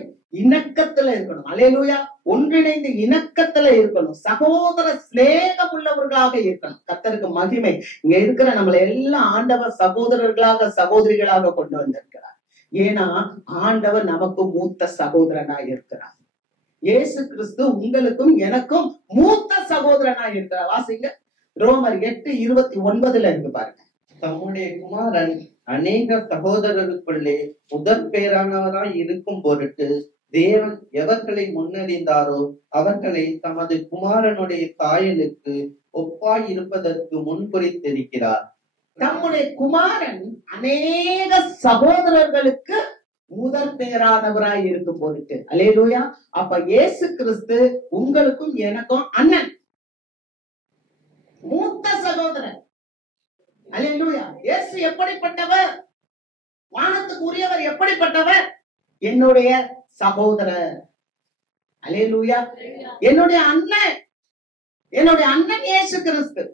இணக்கத்துல இருக்கணும். அல்லேலூயா. ஒன்றிணைந்து இணக்கத்துல இருக்கணும், சகோதர சிநேகம் உள்ளவர்களாக இருக்கணும். கர்த்தருக்கு மகிமை. இங்க இருக்கிற நம்மளை எல்லாம் ஆண்டவர் சகோதரர்களாக சகோதரிகளாக கொண்டு வந்திருக்கிறார். ஏன்னா ஆண்டவர் நமக்கு மூத்த சகோதரனாய் இருக்கிறார். இயேசு கிறிஸ்து உங்களுக்கும் எனக்கும் மூத்த சகோதரனாய் இருக்கிறார். வாசிங்க, ரோமர் 8:29 இருக்கு பாருங்க. தம்முடைய குமாரன் அநேக சகோதரருக்குள்ளே முதற் பேரானவராய் இருக்கும் பொருட்டு தேவன் எவர்களை முன்னறிந்தாரோ அவர்களை தமது குமாரனுடைய சாயலுக்கு ஒப்பாய் இருப்பதற்கு முன்குறித்திருக்கிறார். தம்முடைய குமாரன் அநேக சகோதரர்களுக்கு முதற் பேரானவராய் இருக்கும் பொருட்டு. அல்லேலூயா. அப்ப இயேசு கிறிஸ்து உங்களுக்கும் எனக்கும் அண்ணன், மூத்த சகோதரன். அல்லேலூயா. இயேசு எப்படிப்பட்டவர்? வானத்துக்கு உரியவர். எப்படிப்பட்டவர்? என்னுடைய சகோதரர். அல்லேலூயா. என்னுடைய அண்ணன், என்னுடைய அண்ணன் இயேசு கிறிஸ்து.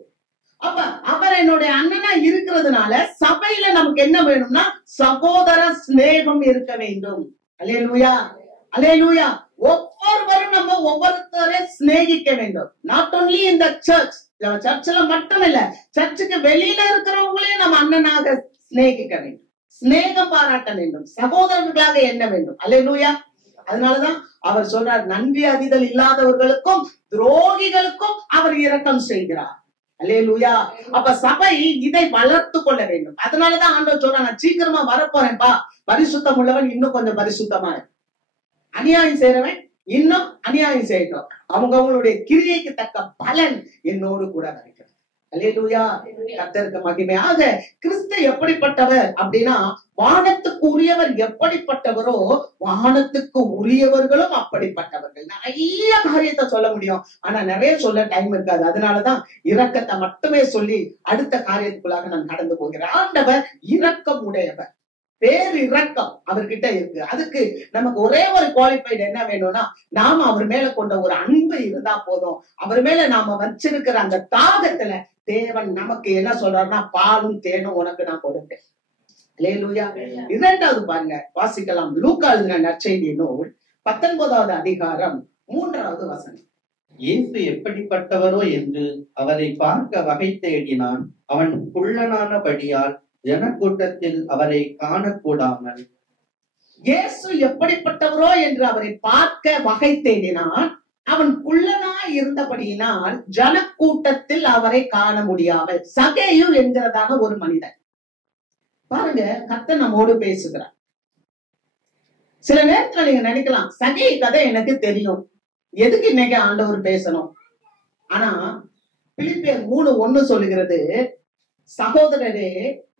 அப்ப அவர் என்னுடைய அண்ணனா இருக்கிறதுனால சபையில நமக்கு என்ன வேணும்னா சகோதர சிநேகம் இருக்க வேண்டும். அல்லேலூயா, அல்லேலூயா. ஒவ்வொருவரும் நம்ம ஒவ்வொருத்தரை சிநேகிக்க வேண்டும். நாட் ஒன்லி இந்த சர்ச், சர்ச்சில் மட்டும் இல்ல, சர்ச்சுக்கு வெளியில இருக்கிறவங்களையும் நம்ம அண்ணனாக சிநேகிக்க வேண்டும், சிநேகம் பாராட்ட வேண்டும், சகோதரர்களாக எண்ண வேண்டும். அல்லேலூயா. அதனாலதான் அவர் சொல்றார், நன்றி அறிதல் இல்லாதவர்களுக்கும் துரோகிகளுக்கும் அவர் இரக்கம் செய்கிறார். அல்லேலூயா. அப்ப சபை இதை வளர்த்து கொள்ள வேண்டும். அதனாலதான் ஆண்டவர் சொல்றான், நான் சீக்கிரமா வரப்போறேன்பா, பரிசுத்தம் உள்ளவன் இன்னும் கொஞ்சம் பரிசுத்தமா, அநியாயம் செய்யறவன் இன்னும் அநியாயம் செய்யட்டும், அவங்களுடைய கிரியைக்கு தக்க பலன் என்னோடு கூட இருக்கிறது. அல்லேலூயா. கர்த்தருக்கு மகிமையாக. கிறிஸ்து எப்படிப்பட்டவர் அப்படின்னா, வானத்துக்கு உரியவர் எப்படிப்பட்டவரோ வானத்துக்கு உரியவர்களும் அப்படிப்பட்டவர்கள். நிறைய காரியத்தை சொல்ல முடியும், ஆனா நிறைய சொல்ல டைம் இருக்காது. அதனாலதான் இரக்கத்தை மட்டுமே சொல்லி அடுத்த காரியத்துக்குள்ளாக நான் கடந்து போகிறேன். ஆண்டவர் இரக்கம் உடையவர், பேர் இரக்கம் அவர்கிட்ட இருக்கு. அதுக்கு நமக்கு ஒரே ஒரு குவாலிஃபைடு என்ன வேணும்னா, நாம அவர் மேல கொண்ட ஒரு அன்பு இருந்தா போதும். அவர் மேல நாம வச்சிருக்கிற அந்த தாகத்துல தேவன் நமக்கு என்ன சொல்றாருன்னா, பாலும் தேனும் உனக்கு நான் கொடுப்பேன். அல்லேலூயா. 2வது பாருங்க, வாசிக்கலாம். லூக்கா எழுதின நற்செய்தி நூல் 19வது அதிகாரம் 3வது வசனம். இயேசு எப்படிப்பட்டவரோ என்று அவரை பார்க்க வகை தேடினான். அவன் குள்ளனானபடியால் ஜனக்கூட்டத்தில் அவரை காணக்கூடாமல். இயேசு எப்படிப்பட்டவரோ என்று அவரை பார்க்க வகை தேடினான். அவன் குள்ளனாய் இருந்தபடியினால் ஜனக்கூட்டத்தில் அவரை காண முடியாமல். சகேயு என்கிறதான ஒரு மனிதன். பாருங்க, கர்த்தர் நம்மோடு பேசுகிறார். சில நேரத்துல நீங்க நினைக்கலாம், சகேயு கதை எனக்கு தெரியும், எதுக்கு இன்னைக்கு ஆண்டவர் பேசணும்? ஆனா பிலிப்பியர் 3:1 சொல்லுகிறது, சகோதரரே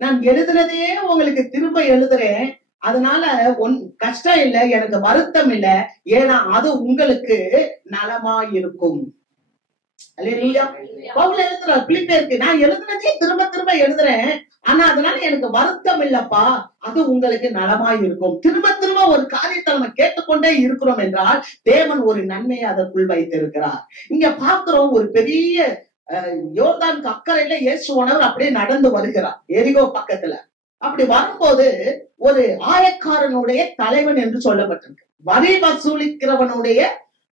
நான் எழுதுனதையே உங்களுக்கு திரும்ப எழுதுறேன், அதனால கஷ்டம் இல்ல, எனக்கு வருத்தம் இல்ல, ஏன்னா அது உங்களுக்கு நலமாயிருக்கும். அல்லேலூயா. பவுல் எழுதுறார் பிலிப்பியருக்கு, நான் எழுதுனதே திரும்ப திரும்ப எழுதுறேன், ஆனா அதனால எனக்கு வருத்தம் இல்லப்பா, அது உங்களுக்கு நலமாய் இருக்கும். திரும்ப திரும்ப ஒரு காரியத்தை நம்ம கேட்டுக்கொண்டே இருக்கிறோம் என்றால் தேவன் ஒரு நன்மையை அதற்குள் வைத்திருக்கிறார். இங்க பார்க்கிறோம், ஒரு பெரிய யோர்தானுக்கு அக்கறையில இயேசுவானவர் அப்படியே நடந்து வருகிறார் எரிகோ பக்கத்துல. அப்படி வரும்போது ஒரு ஆயக்காரனுடைய தலைவன் என்று சொல்லப்பட்டிருக்கு. வரி வசூலிக்கிறவனுடைய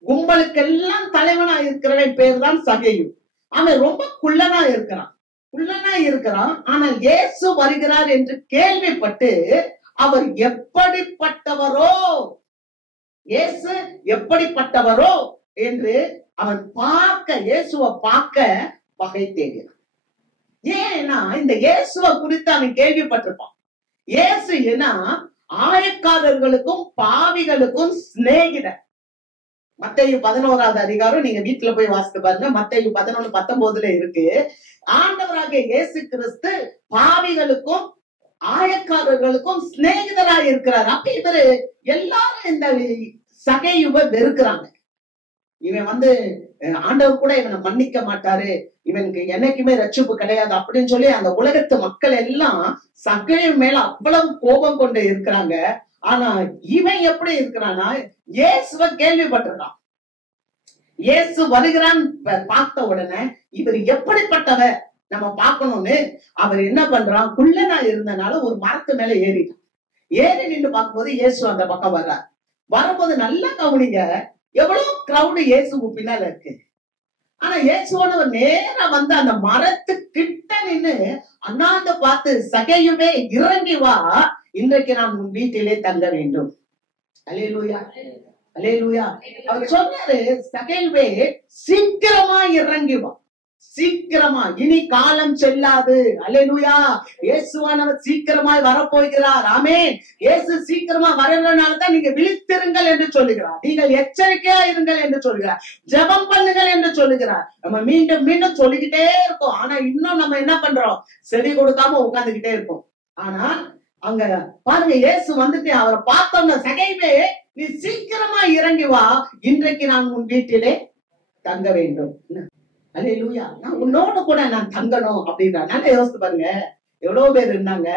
கும்பலுக்கெல்லாம் தலைவனா இருக்கிறவன் பேர் தான் சகேயு. அவன் ரொம்ப குள்ளனா இருக்கிறான். ஆனால் இயேசு வருகிறார் என்று கேள்விப்பட்டு அவர் எப்படிப்பட்டவரோ, இயேசு எப்படிப்பட்டவரோ என்று அவன் இயேசுவை பார்க்க வகை தேடினான். ஏன்னா இந்த இயேசுவை குறித்து அவன் கேள்விப்பட்டிருப்பான். இயேசு ஏன்னா ஆயக்காரர்களுக்கும் பாவிகளுக்கும் சிநேகிதர். மத்தேயு 11வது அதிகாரம் நீங்க வீட்டுல போய் வாசித்து பாருங்க. மத்தேயு 11:19 இருக்கு. ஆண்டவராகிய இயேசு கிறிஸ்து பாவிகளுக்கும் ஆயக்காரர்களுக்கும் சிநேகிதராக இருக்கிறார். அப்ப இவரு எல்லாரும் இந்த சகேயுவை வெறுக்கிறாங்க. இவன் ஆண்டவர் கூட இவனை மன்னிக்க மாட்டாரு, இவனுக்கு என்னைக்குமே ரட்சிப்பு கிடையாது அப்படின்னு சொல்லி அந்த உலகத்து மக்கள் எல்லாம் சகேயு மேல அவ்வளவு கோபம் கொண்டு இருக்கிறாங்க. ஆனா இவன் எப்படி இருக்கிறான்னா, இயேசுவை கேள்விப்பட்டிருக்கான். இயேசு வருகிறான் பார்த்த உடனே இவர் எப்படிப்பட்டவர் நம்ம பார்க்கணும்னு அவர் என்ன பண்றான், குள்ளனா இருந்தனால ஒரு மரத்து மேல ஏறிட்டான். ஏறி நின்று பார்க்கும்போது இயேசு அந்த பக்கம் வர்றார். வரும்போது நல்லா கவனிங்க, எவ்வளவு கிரௌடு இயேசுக்கு பின்னால இருக்கு. ஆனா இயேசுவானவர் நேரா அந்த மரத்து கிட்ட நின்னு அண்ணாந்து பார்த்து, சகேயுவே இறங்கி வா, இன்றைக்கு நான் உன் வீட்டிலே தங்க வேண்டும். அல்லேலூயா, அல்லேலூயா. அவர் சொன்னாரு, சகேயுவே சீக்கிரமா இறங்கி வா, சீக்கிரமா, இனி காலம் செல்லாது. அல்லேலூயா. இயேசுவானவர் சீக்கிரமாய் வரப்போகிறார். ஆமென். இயேசு சீக்கிரமா வரனால்தான் நீங்க விழித்திருங்கள் என்று சொல்லுகிறார், நீங்கள் எச்சரிக்கையா இருங்கள் என்று சொல்லுகிறார், ஜெபம் பண்ணுங்கள் என்று சொல்லுகிறார். நம்ம மீண்டும் மீண்டும் சொல்லிக்கிட்டே இருக்கோம். ஆனா இன்னும் நம்ம என்ன பண்றோம், செவி கொடுக்காம உட்கார்ந்துகிட்டே இருக்கோம். ஆனா அங்க பாருங்க, இயேசு வந்துட்டு அவரை பார்த்தோம்னா, சகேயுவே நீ சீக்கிரமா இறங்கி வா, இன்றைக்கு நான் உன் வீட்டிலே தங்க வேண்டும். அல்லேலூயா. நான் உன்னோட கூட நான் தங்கணும் அப்படின்னா. நல்லா யோசித்து பாருங்க, எவ்வளவு பேர் இருந்தாங்க.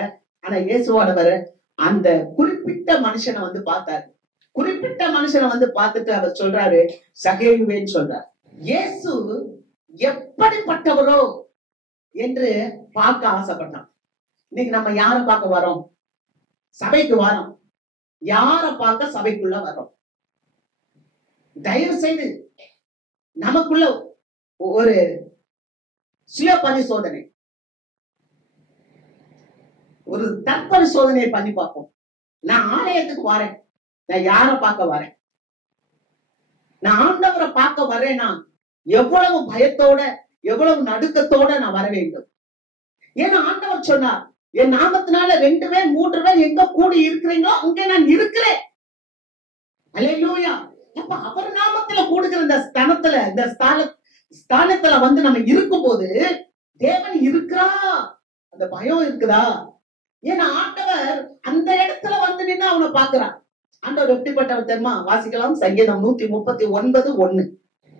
ஆனா இயேசுவானவர் அந்த குறிப்பிட்ட மனுஷனை பார்த்தாரு. குறிப்பிட்ட மனுஷனை பார்த்துட்டு அவர் சொல்றாரு, சகேயுவேன்னு சொல்றாரு. இயேசு எப்படிப்பட்டவரோ என்று பார்க்க ஆசைப்பட்டான். இன்னைக்கு நம்ம யார பார்க்க வரோம்? சபைக்கு வரோம். யார பார்க்க சபைக்குள்ள வரோம்? தயவு செய்து நமக்குள்ள ஒரு சுய பரிசோதனை, ஒரு தற்பரிசோதனை பண்ணி பார்ப்போம். நான் ஆலயத்துக்கு வரேன், நான் யார பார்க்க வரேன்? நான் ஆண்டவரை பார்க்க வரேன்னா எவ்வளவு பயத்தோட, எவ்வளவு நடுக்கத்தோட நான் வர வேண்டும். ஏன்னா ஆண்டவர் சொன்னார், என் நாமத்தினால 2 பேர் 3 பேர் எங்க கூடி இருக்கிறீங்களோ அங்கே நான் இருக்கிறேன். அல்லேலூயா. அப்ப அவர் நாமத்துல கூடுகிற இந்த ஸ்தானத்துல நம்ம இருக்கும் போது தேவன் இருக்கிறா, அந்த பயம் இருக்குதா? ஏன்னா ஆண்டவர் அந்த இடத்துல நின்று அவனை பாக்குறான். ஆண்டவர் எப்படிப்பட்டவர் தெரியுமா? வாசிக்கலாம், சங்கீதம் 139:1.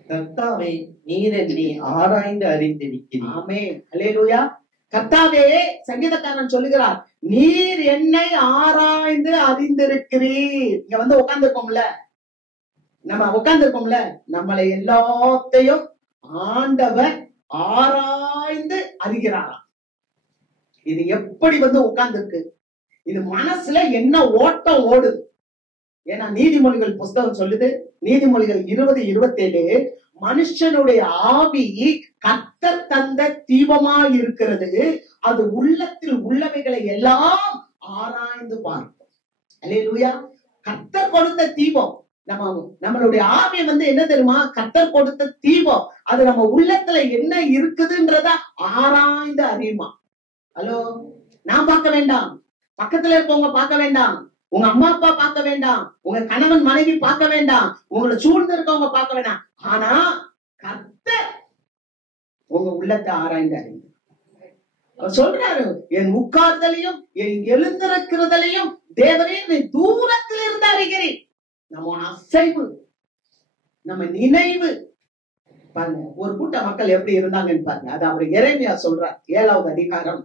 கர்த்தாவே நீர் என்னை ஆராய்ந்து அறிந்திருக்கிறீர். ஆமென், அல்லேலூயா. கர்த்தாவே, சங்கீதக்காரன் சொல்லுகிறார், நீர் என்னை ஆராய்ந்து அறிந்திருக்கிறீர். இங்க உட்கார்ந்துருக்கோம்ல, நம்ம உட்கார்ந்துருக்கோம்ல, நம்மளை எல்லாத்தையும் ஆண்டவர் ஆராய்ந்து அறிகிறாராம். இது எப்படி உட்கார்ந்துருக்கு? இது மனசுல என்ன ஓட்டம் ஓடுது? ஏன்னா நீதிமொழிகள் புஸ்தகம் சொல்லுது, நீதிமொழிகள் 20:27, மனுஷனுடைய ஆவி கர்த்தர் தந்த தீபமா இருக்கிறது, அது உள்ளத்தில் உள்ளவைகளை எல்லாம் ஆராய்ந்து பார்க்கும். அல்லேலூயா. கர்த்தர் கொடுத்த தீபம், நம்மளுடைய ஆவி என்ன தெரியுமா? கர்த்தர் கொடுத்த தீபம், அது நம்ம உள்ளத்துல என்ன இருக்குதுன்றத ஆராய்ந்து அறியுமா. ஹலோ, நான் பார்க்க வேண்டாம், பக்கத்துல இருக்கவங்க பார்க்க வேண்டாம், உங்க அம்மா அப்பா பார்க்க வேண்டாம், உங்க கணவன் மனைவி பார்க்க வேண்டாம், உங்களை சூழ்ந்து இருக்கவங்க பார்க்க வேண்டாம். ஆனா கர்த்தர் உங்க உள்ளத்தை ஆராய்ந்து அறிந்து. அவர் சொல்றாரு, என் உட்கார்தலையும் என் எழுந்திருக்கிறதையும் தேவனே நீ தூரத்தில் இருந்து அறிகிறேன். நம்ம அசைவு, நம்ம நினைவு பாருங்க. ஒரு கூட்ட மக்கள் எப்படி இருந்தாங்கன்னு பாருங்க. அது அவர் எரேமியா சொல்றார், 7வது அதிகாரம்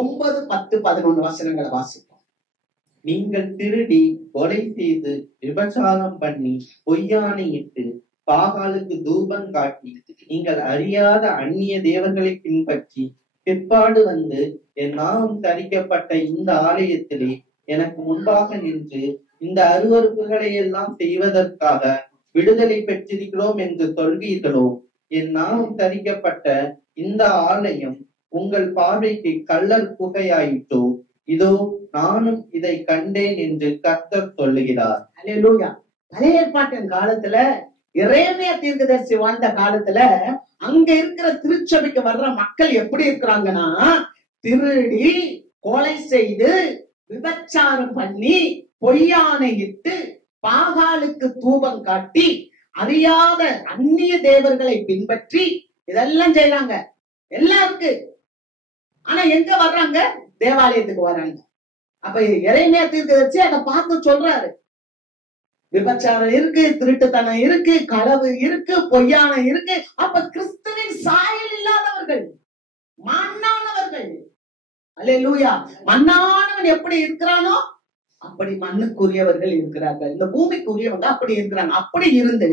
9, 10, 11 வசனங்களை வாசிப்போம். நீங்கள் திருடி, கொலை செய்து, விபச்சாரம் பண்ணி, பொய்யானையிட்டு, பாகாலுக்கு தூபம் காட்டி, நீங்கள் அறியாத அந்நிய தேவர்களை பின்பற்றி, பிற்பாடு வந்து என் நாமம் தரிக்கப்பட்ட இந்த ஆலயத்திலே எனக்கு முன்பாக நின்று இந்த அருவருப்புகளை எல்லாம் செய்வதற்காக விடுதலை பெற்றிருக்கிறோம் என்று சொல்வீர்களோ? என் நாமம் தரிக்கப்பட்ட இந்த ஆலயம் உங்கள் பார்வைக்கு கள்ளர் புகையாயிட்டோ? இதோ நானும் இதை கண்டேன் என்று கர்த்தர் சொல்லுகிறார். அல்லேலூயா. பழைய ஏற்பாட்டின் காலத்துல, எரேமியா தீர்க்கதரிசி வாழ்ந்த காலத்துல, அங்க இருக்கிற திருச்சபைக்கு வர்ற மக்கள் எப்படி இருக்கிறாங்கன்னா, திருடி, கொலை செய்து, விபச்சாரம் பண்ணி, பொய்யானையிட்டு, பாகாலுக்கு தூபம் காட்டி, அறியாத அந்நிய தேவர்களை பின்பற்றி இதெல்லாம் செய்யறாங்க. எல்லாம் இருக்கு. ஆனா எங்க வர்றாங்க? தேவாலயத்துக்கு வர்றாங்க. அப்ப எரேமியா தீர்க்கதரிசி அதை பார்த்து சொல்றாரு, விபச்சாரம் இருக்கு, திருட்டுத்தனம் இருக்கு, களவு இருக்கு, பொய்யான இருக்கு. அப்ப கிறிஸ்துவின் சாயல் இல்லாதவர்கள், மண்ணானவர்கள். அல்லேலூயா. மண்ணானவன் எப்படி இருக்கிறானோ அப்படி மண்ணுக்குரியவர்கள் இருக்கிறார்கள். இந்த பூமிக்குரியவங்க அப்படி இருக்கிறாங்க. அப்படி இருந்து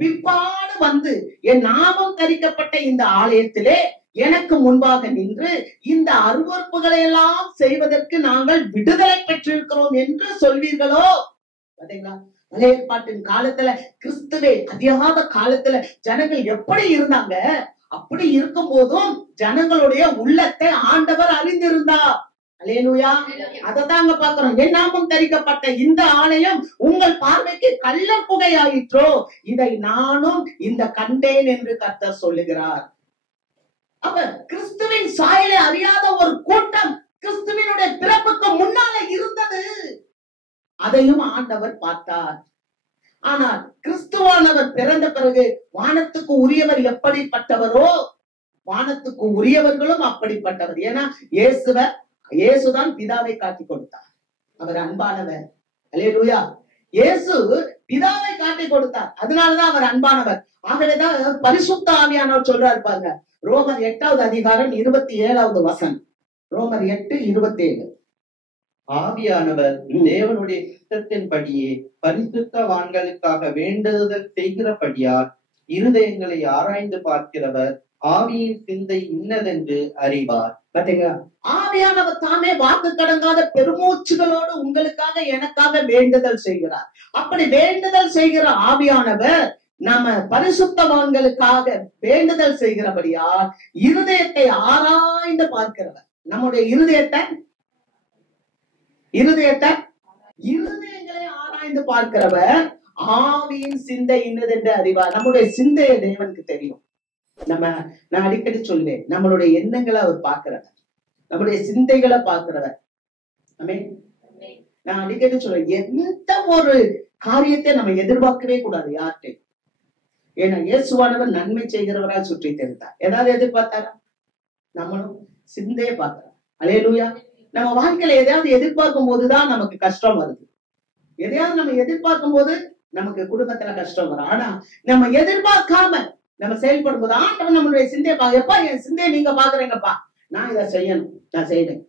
பிற்பாடு வந்து என் நாமம் தரிக்கப்பட்ட இந்த ஆலயத்திலே எனக்கு முன்பாக நின்று இந்த அருவருப்புகளை எல்லாம் செய்வதற்கு நாங்கள் விடுதலை பெற்றிருக்கிறோம் என்று சொல்வீர்களோ? பாத்தீங்களா? பழைய ஏற்பாட்டின் காலத்துல, கிறிஸ்துவே அறியாத காலத்துல ஜனங்கள் எப்படி இருந்தாங்க? அப்படி இருக்கும் போதும் ஜனங்களுடைய உள்ளத்தை ஆண்டவர் அறிந்திருந்தார். அல்லேலூயா. அததாங்க பாக்குறோம். என் நாமம் தரிக்கப்பட்ட இந்த ஆலயம் உங்கள் பார்வைக்கு கள்ளர் புகையாயிற்றோ? இதை நானும் இந்த கண்டேன் என்று கர்த்தர் சொல்லுகிறார். அப்ப கிறிஸ்துவின் சாயலை அறியாத ஒரு கூட்டம் கிறிஸ்துவினுடைய பிறப்புக்கு முன்னால இருந்தது. அதையும் ஆண்டவர் பார்த்தார். ஆனால் கிறிஸ்துவானவர் பிறந்த பிறகு வானத்துக்கு உரியவர் எப்படிப்பட்டவரோ வானத்துக்கு உரியவர்களும் அப்படிப்பட்டவர். ஏன்னா இயேசுதான் பிதாவை காட்டி கொடுத்தார். அவர் அன்பானவர். அல்லேலூயா. இயேசு பிதாவை காட்டி கொடுத்தார். அதனாலதான் அவர் அன்பானவர். ஆகவேதான் பரிசுத்த ஆவியானவர் சொல்றாரு பாருங்க, ரோமர் 8வது அதிகாரம் 27வது வசனம். ரோமர் 8:27. ஆவியானவர் தேவனுடைய சித்தத்தின்படியே பரிசுத்தவான்களுக்காக வேண்டுதல் செய்கிறபடியால் இருதயங்களை ஆராய்ந்து பார்க்கிறவர் ஆவியின் சிந்தை இன்னதென்று அறிவார். பாத்தீங்களா? ஆவியானவர் தாமே வாக்கு கடங்காத பெருமூச்சுகளோடு உங்களுக்காக எனக்காக வேண்டுதல் செய்கிறார். அப்படி வேண்டுதல் செய்கிற ஆவியானவர் நாம பரிசுத்தவான்களுக்காக வேண்டுதல் செய்கிறபடியால் இருதயத்தை ஆராய்ந்து பார்க்கிறவர். நம்முடைய இருதயங்களை ஆராய்ந்து பார்க்கிறவர் ஆவியின் சிந்தை இன்னதென்று அறிவார். நம்முடைய சிந்தையை தேவனுக்கு தெரியும். நான் அடிக்கடி சொல்வேன், நம்மளுடைய எண்ணங்களை அவர் பார்க்கிறவர், நம்முடைய சிந்தைகளை பார்க்கிறவர். ஆமென். நான் அடிக்கடி சொல்றேன், எந்த ஒரு காரியத்தை நம்ம எதிர்பார்க்கவே கூடாது யார்கிட்ட. ஏன்னா இயேசுவானவர் நன்மை செய்கிறவரால் சுற்றி தெரிந்தார். ஏதாவது எதிர்பார்த்தாரா? நம்மளும் சிந்தையை பார்க்கிறோம். அல்லேலூயா. நம்ம வாழ்க்கையில எதையாவது எதிர்பார்க்கும் போதுதான் நமக்கு கஷ்டம் வருது. எதையாவது நம்ம எதிர்பார்க்கும் போது நமக்கு குடும்பத்துல கஷ்டம் வரும். ஆனா நம்ம எதிர்பார்க்காம நம்ம செயல்படும் போது ஆண்டவன் நம்மளுடைய சிந்தையை எப்பா என் சிந்தையை நீங்க பாக்குறீங்கப்பா, நான் இதை செய்யணும், நான் செய்வேன்.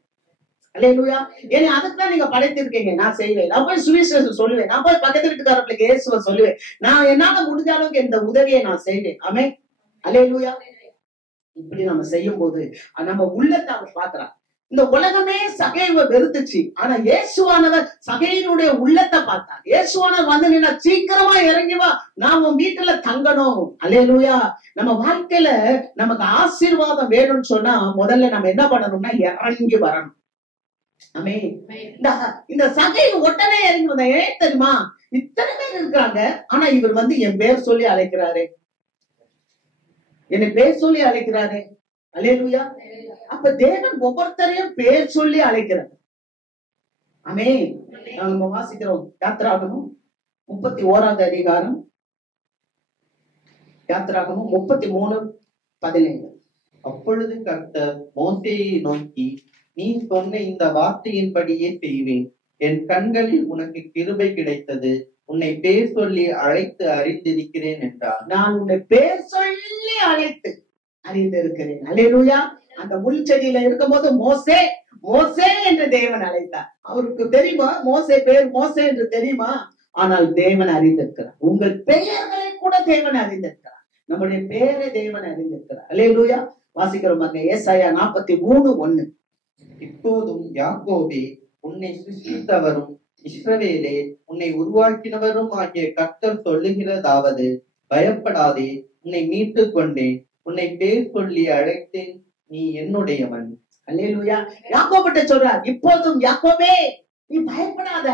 அல்லேலூயா. ஏன்னா அதுக்குதான் நீங்க படைத்திருக்கீங்க, நான் செய்வேன். நான் போய் சுவிசேஷம் சொல்லுவேன், நான் போய் பக்கத்து வீட்டுக்காரர்களுக்கு இயேசுவை சொல்லுவேன், நான் என்னால முடிஞ்ச அளவுக்கு இந்த உதவியை நான் செய்வேன். ஆமென். அல்லேலூயா. இப்படி நம்ம செய்யும் போது நம்ம உள்ளத்தை அவர் பாக்குறான். இந்த உலகமே சகைவை வெறுத்துச்சு, ஆனா இயேசுவானவர் சகையினுடைய உள்ளத்தை பார்த்தார். இயேசுவானவர் வந்து நீ சீக்கிரமா இறங்கி வா, நான் உன் வீட்டுல தங்கணும். அல்லேலூயா. நம்ம வாழ்க்கையில நமக்கு ஆசீர்வாதம் வேணும்னு சொன்னா முதல்ல நம்ம என்ன பண்ணணும்னா இறங்கி வரணும். ஆமென். இந்த சகை உடனே இறங்கி வந்த ஏன் தெரியுமா? இத்தனை பேர் இருக்கிறாங்க, ஆனா இவர் வந்து என் பேர் சொல்லி அழைக்கிறாரு, என்னை பேர் சொல்லி அழைக்கிறாரு. அல்லேலூயா. அப்ப தேவன் ஒவ்வொருத்தரையும் பேர் சொல்லி அழைக்கிறார். ஆமென். நம்ம வாசிக்கிறோம் யாத்திராகமம் 31வது அதிகாரம், யாத்திராகமம் 33:17. அப்பொழுது கர்த்தர் மோசேயை நோக்கி, நீ சொன்ன இந்த வார்த்தையின்படியே செய்வேன். என் கண்களில் உனக்கு கிருபை கிடைத்தது. உன்னை பேர் சொல்லி அழைத்து அறிந்திருக்கிறேன் என்றார். நான் உன்னை பேர் சொல்லி அழைத்து அறிந்திருக்கிறேன். அல்லேலூயா. அந்த முள் செடியில இருக்கும்போது மோசே மோசே என்று தேவன் அழைத்தார். அவருக்கு தெரியுமா மோசே பேர் மோசே என்று தெரியுமா? ஆனால் தேவன் அறிந்திருக்கிறார். உங்கள் பெயர்களை கூட தேவன் அறிந்திருக்கிறார். நம்முடைய பேரை தேவன் அறிந்திருக்கிறார். அல்லேலூயா. வாசிக்கிறோம் ஏசாயா 43:1. இப்போதும் யாக்கோபே, உன்னை சிருஷ்டித்தவரும் இஸ்ரவேலே, உன்னை உருவாக்கினவரும் ஆகிய கர்த்தர் சொல்லுகிறதாவது, பயப்படாதே, உன்னை மீட்டுக் கொண்டேன், உன்னை பேர் சொல்லி அழைத்தேன், நீ என்னுடையவன். அல்லேலூயா. யாக்கோபிட்ட சொல்றார், இப்போதும் யாக்கோபே நீ பயப்படாத,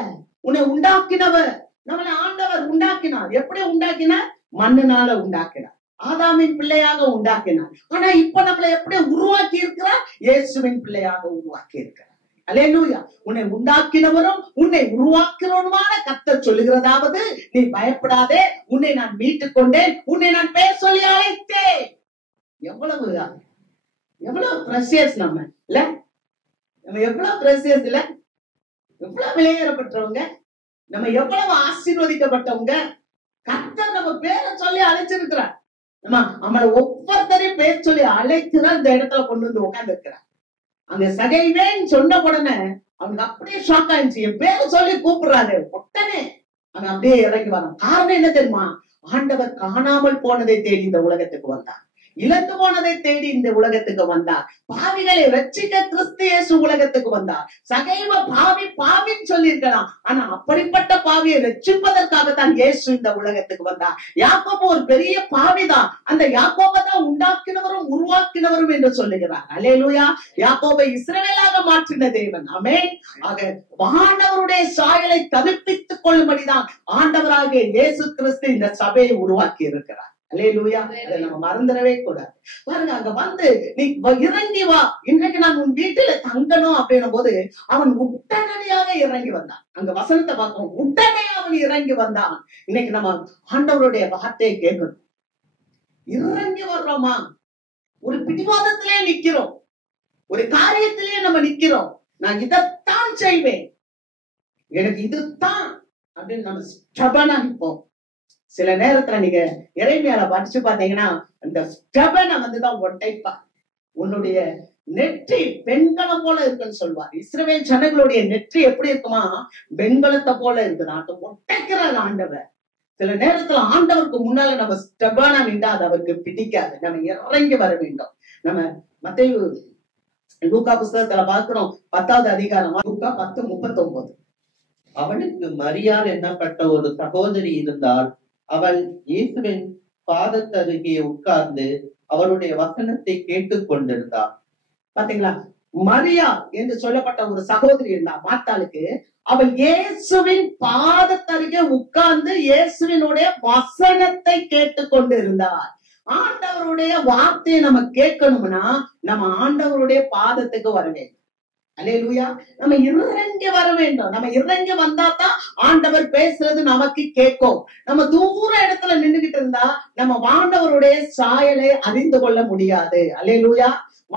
உன்னை உண்டாக்கினவர், நம்மளை ஆண்டவர் உண்டாக்கினார். எப்படி உண்டாக்கினார்? மண்ணினால உண்டாக்கினார். ஆதாமின் பிள்ளையாக உண்டாக்கினார். ஆனா இப்ப நம்மளை எப்படி உருவாக்கி இருக்கிறார்? இயேசுவின் பிள்ளையாக உருவாக்கி இருக்கிறார். அல்லேலூயா. உன்னை உண்டாக்கினவரும் உன்னை உருவாக்குறவருமான கர்த்தர் சொல்லுகிறதாவது, நீ பயப்படாதே, உன்னை நான் மீட்டுக் கொண்டேன், உன்னை நான் பேர் சொல்லி அழைத்தேன். எவ்வளவு எவ்வளவு பிரசியஸ் நம்ம இல்ல? நம்ம எவ்வளவு பிரசியஸ் இல்ல? எவ்வளவு விலையேறப்பட்டவங்க, நம்ம எவ்வளவு ஆசீர்வதிக்கப்பட்டவங்க. கர்த்தர் நம்ம பேரை சொல்லி அழைச்சிருக்கிறார். நம்மளை ஒவ்வொருத்தரையும் பேர் சொல்லி அழைத்துதான் இந்த இடத்துல கொண்டு வந்து உட்கார்ந்து இருக்கிறார். அங்க சகைவேன்னு சொன்ன உடனே அவனுக்கு அப்படியே ஷாக் ஆயிடுச்சு. என் பேரை சொல்லி கூப்பிடுறாரு. உடனே அவன் அப்படியே இறங்கி வரான். காரணம் என்ன தெரியுமா? ஆண்டவர் காணாமல் போனதை தேடி இந்த உலகத்துக்கு வந்தார். இழந்து போனதை தேடி இந்த உலகத்துக்கு வந்தார். பாவிகளை ரட்சிக்க கிறிஸ்து இயேசு உலகத்துக்கு வந்தார். சகைவ பாவி பாவின்னு சொல்லி இருக்கலாம். ஆனா அப்படிப்பட்ட பாவியை ரட்சிப்பதற்காகத்தான் இயேசு இந்த உலகத்துக்கு வந்தார். யாக்கோபு ஒரு பெரிய பாவிதான். அந்த யாக்கோபை தான் உண்டாக்கினவரும் உருவாக்கினவரும் என்று சொல்லுகிறார். அல்லேலூயா. யாக்கோபை இஸ்ரவேலாக மாற்றின தேவன். ஆமென். ஆக வானவருடைய சாயலை தவிர்ப்பித்துக் கொள்ளும்படிதான் ஆண்டவராகிய இயேசு கிறிஸ்து இந்த சபையை உருவாக்கி இருக்கிறார். அல்லேலூயா. அதை நம்ம மறந்துடவே கூடாது. பாருங்க, அங்க வந்து நீ இறங்கி வா, இன்றைக்கு நான் உன் வீட்டுல தங்கணும் அப்படின்னும் போது அவன் உடனடியாக இறங்கி வந்தான். அங்க வசனத்தை பார்க்கணும். உடனே அவன் இறங்கி வந்தான். இன்னைக்கு நம்ம ஆண்டவருடைய வார்த்தையை கேட்கணும். இறங்கி வர்றோமா? ஒரு பிடிவாதத்திலே நிக்கிறோம், ஒரு காரியத்திலே நம்ம நிக்கிறோம். நான் இதைத்தான் செய்வேன், எனக்கு இதுதான் அப்படின்னு நம்ம ஸ்டபனா நிற்போம். சில நேரத்துல நீங்க எரேமியால படிச்சு பாத்தீங்கன்னா அந்த ஸ்டபனை வந்துதான் ஒட்டைப்பா. உன்னுடைய நெற்றி வெண்கலம் போல இருக்குன்னு சொல்வார். இஸ்ரவேல் ஜனங்களுடைய நெற்றி எப்படி இருக்குமா? வெண்கலத்தை போல இருக்குது. ஒட்டைக்கிறார் ஆண்டவர். சில நேரத்துல ஆண்டவருக்கு முன்னால நம்ம ஸ்டபனா நின்றா அது அவருக்கு பிடிக்காது. நம்ம இறங்கி வர வேண்டும். நம்ம மத்தேயு லூக்கா புஸ்தகத்துல பார்க்கிறோம், 10வது அதிகாரம், லூக்கா 10:39. அவனுக்கு மரியாள் என்னப்பட்ட ஒரு சகோதரி இருந்தால், அவள் இயேசுவின் பாதத்தருகே உட்கார்ந்து அவருடைய வசனத்தை கேட்டுக் கொண்டிருந்தாள். பாத்தீங்களா? மரியா என்று சொல்லப்பட்ட ஒரு சகோதரி இருந்தா மாத்தாளுக்கு. அவள் இயேசுவின் பாதத்தருகே உட்கார்ந்து இயேசுவினுடைய வசனத்தை கேட்டுக் கொண்டு இருந்தார். ஆண்டவருடைய வார்த்தையை நம்ம கேட்கணும்னா நம்ம ஆண்டவருடைய பாதத்துக்கு வர வேண்டும். அல்லேலூயா. நம்ம இறங்கி வர வேண்டும். நம்ம இறங்கி வந்தாதான் ஆண்டவர் பேசுறது நமக்கு கேட்கும். நம்ம தூர இடத்துல நின்றுகிட்டு இருந்தா நம்ம ஆண்டவருடைய சாயலை அறிந்து கொள்ள முடியாது. அல்லேலூயா.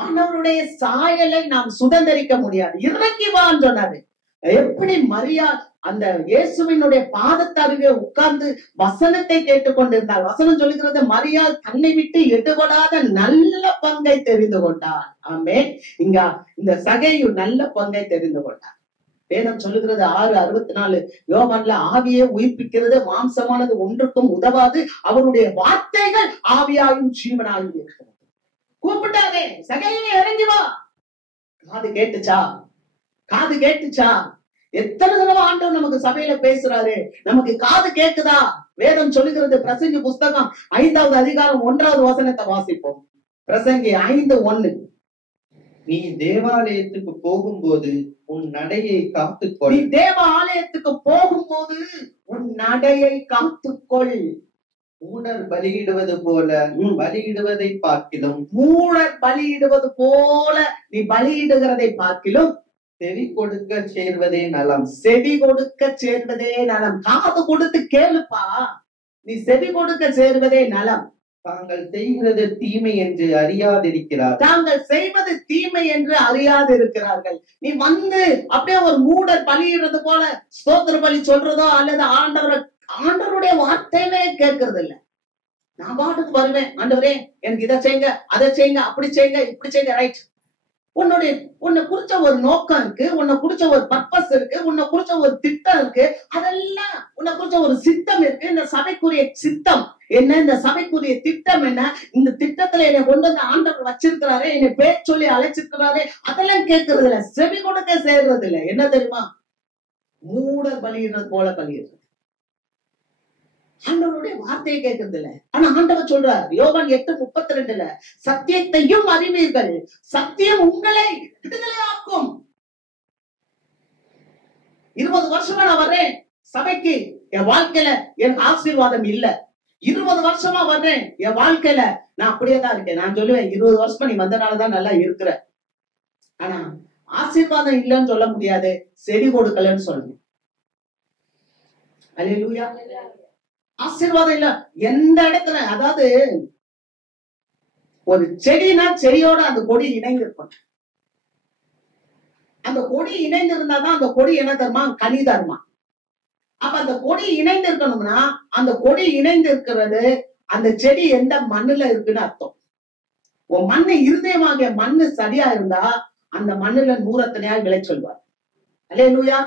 ஆண்டவருடைய சாயலை நாம் சுதந்திரிக்க முடியாது. இறங்கி வான்னு சொன்னாரு. எப்படி மரியா அந்த இயேசுவினுடைய பாதத்தருகே உட்கார்ந்து வசனத்தை கேட்டுக்கொண்டிருந்தார். வசனம் சொல்லுகிறது, மரியாள் தன்னை விட்டு எடுபடாத நல்ல பங்கை தெரிந்து கொண்டார். ஆமென். இங்க இந்த சகையு நல்ல பங்கை தெரிந்து கொண்டார். வேதம் சொல்லுகிறது 6:64, யோவான்ல ஆவியை உயிர்ப்பிக்கிறது, மாம்சமானது ஒன்றுக்கும் உதவாது, அவருடைய வார்த்தைகள் ஆவியாயும் ஜீவனாயும் இருக்கிறது. கூப்பிட்டாரே, சகையே இறங்கி வா. காது கேட்டுச்சா? காது கேட்டுச்சா? எத்தனை தடவை ஆண்டவர் நமக்கு சபையில பேசுறாரு, நமக்கு காது கேக்குதா? வேதம் சொல்லுகிறது, பிரசங்கி புஸ்தகம் 5வது அதிகாரம் 1வது வசனத்தை வாசிப்போம். பிரசங்கி 5:1. நீ தேவாலயத்துக்கு போகும்போது உன் நடையை காத்துக்கொள். நீ தேவ ஆலயத்துக்கு போகும்போது உன் நடையை காத்துக்கொள். மூடர் பலியிடுவது போல பலியிடுவதை பார்க்கிலும், மூடர் பலியிடுவது போல நீ பலியிடுகிறதை பார்க்கிலும் செவி கொடுக்க சேர்வதே நலம். செவி கொடுக்க சேர்வதே நலம். காது கொடுத்து கேளுப்பா, நீ செவி கொடுக்க சேர்வதே நலம். தாங்கள் செய்கிறது தீமை என்று அறியாதிருக்கிறார். தாங்கள் செய்வது தீமை என்று அறியாது இருக்கிறார்கள். நீ வந்து அப்படியே ஒரு மூடர் பலியிடுறது போல ஸ்தோத்திர பலி சொல்றதோ அல்லது ஆண்டவருடைய வார்த்தையே கேட்கறது இல்ல. நான் பாட்டுக்கு வருவேன், ஆண்டவரே எனக்கு இதை செய்யுங்க, அதை செய்யுங்க, அப்படி செய்யுங்க, இப்படி செய்யுங்க. ரைட், உன்னை குறிச்ச ஒரு நோக்கம் இருக்கு, உன்னை குறிச்ச ஒரு பர்பஸ் இருக்கு, உன்னை குறிச்ச ஒரு திட்டம் இருக்கு, அதெல்லாம் உன்னை குறிச்ச ஒரு சித்தம் இருக்கு. இந்த சபைக்குரிய சித்தம் என்ன, இந்த சபைக்குரிய திட்டம் என்ன, இந்த திட்டத்துல என்னை கொண்டு வந்து ஆண்டவர் வச்சிருக்கிறாரு, என்னை பேர் சொல்லி அழைச்சிருக்கிறாரு, அதெல்லாம் கேட்கறது இல்ல, செவி கொடுக்க சேர்றது இல்ல. என்ன தெரியுமா, மூடர் பலியிடுறது போல பலியிடுறது. ஆண்டவருடைய வார்த்தையை கேட்கறது இல்ல. ஆனா ஆண்டவர் சொல்றார் யோவான் 8:32, சத்தியத்தையும் அறிவீர்கள், சத்தியம் உங்களை விடுதலையாக்கும். 20 வருஷமா நான் வர்றேன் சபைக்கு, என் வாழ்க்கையில எனக்கு ஆசீர்வாதம் இல்ல. 20 வருஷமா வர்றேன், என் வாழ்க்கையில நான் அப்படியே தான் இருக்கேன். நான் சொல்லுவேன் 20 வருஷமா நீ வந்தனாலதான் நல்லா இருக்கிற. ஆனா ஆசீர்வாதம் இல்லைன்னு சொல்ல முடியாது, செடி கொடுக்கலன்னு சொல்லணும். அல்லேலூயா. ஆசீர்வாதம் இல்ல எந்த இடத்துல, அதாவது ஒரு செடினா செடியோட அந்த கொடி இணைந்து இருக்கும். அந்த கொடி இணைந்து இருந்தாதான் அந்த கொடி என்ன தருமா, கனி தருமா. அப்ப அந்த கொடி இணைந்து இருக்கணும்னா அந்த கொடி இணைந்து இருக்கிறது அந்த செடி எந்த மண்ணுல இருக்குன்னு அர்த்தம். உன் மண்ணு இருதயமாக மண்ணு சரியா இருந்தா அந்த மண்ணுல நூறத்தனையா விளை சொல்வார். அல்லேலூயா,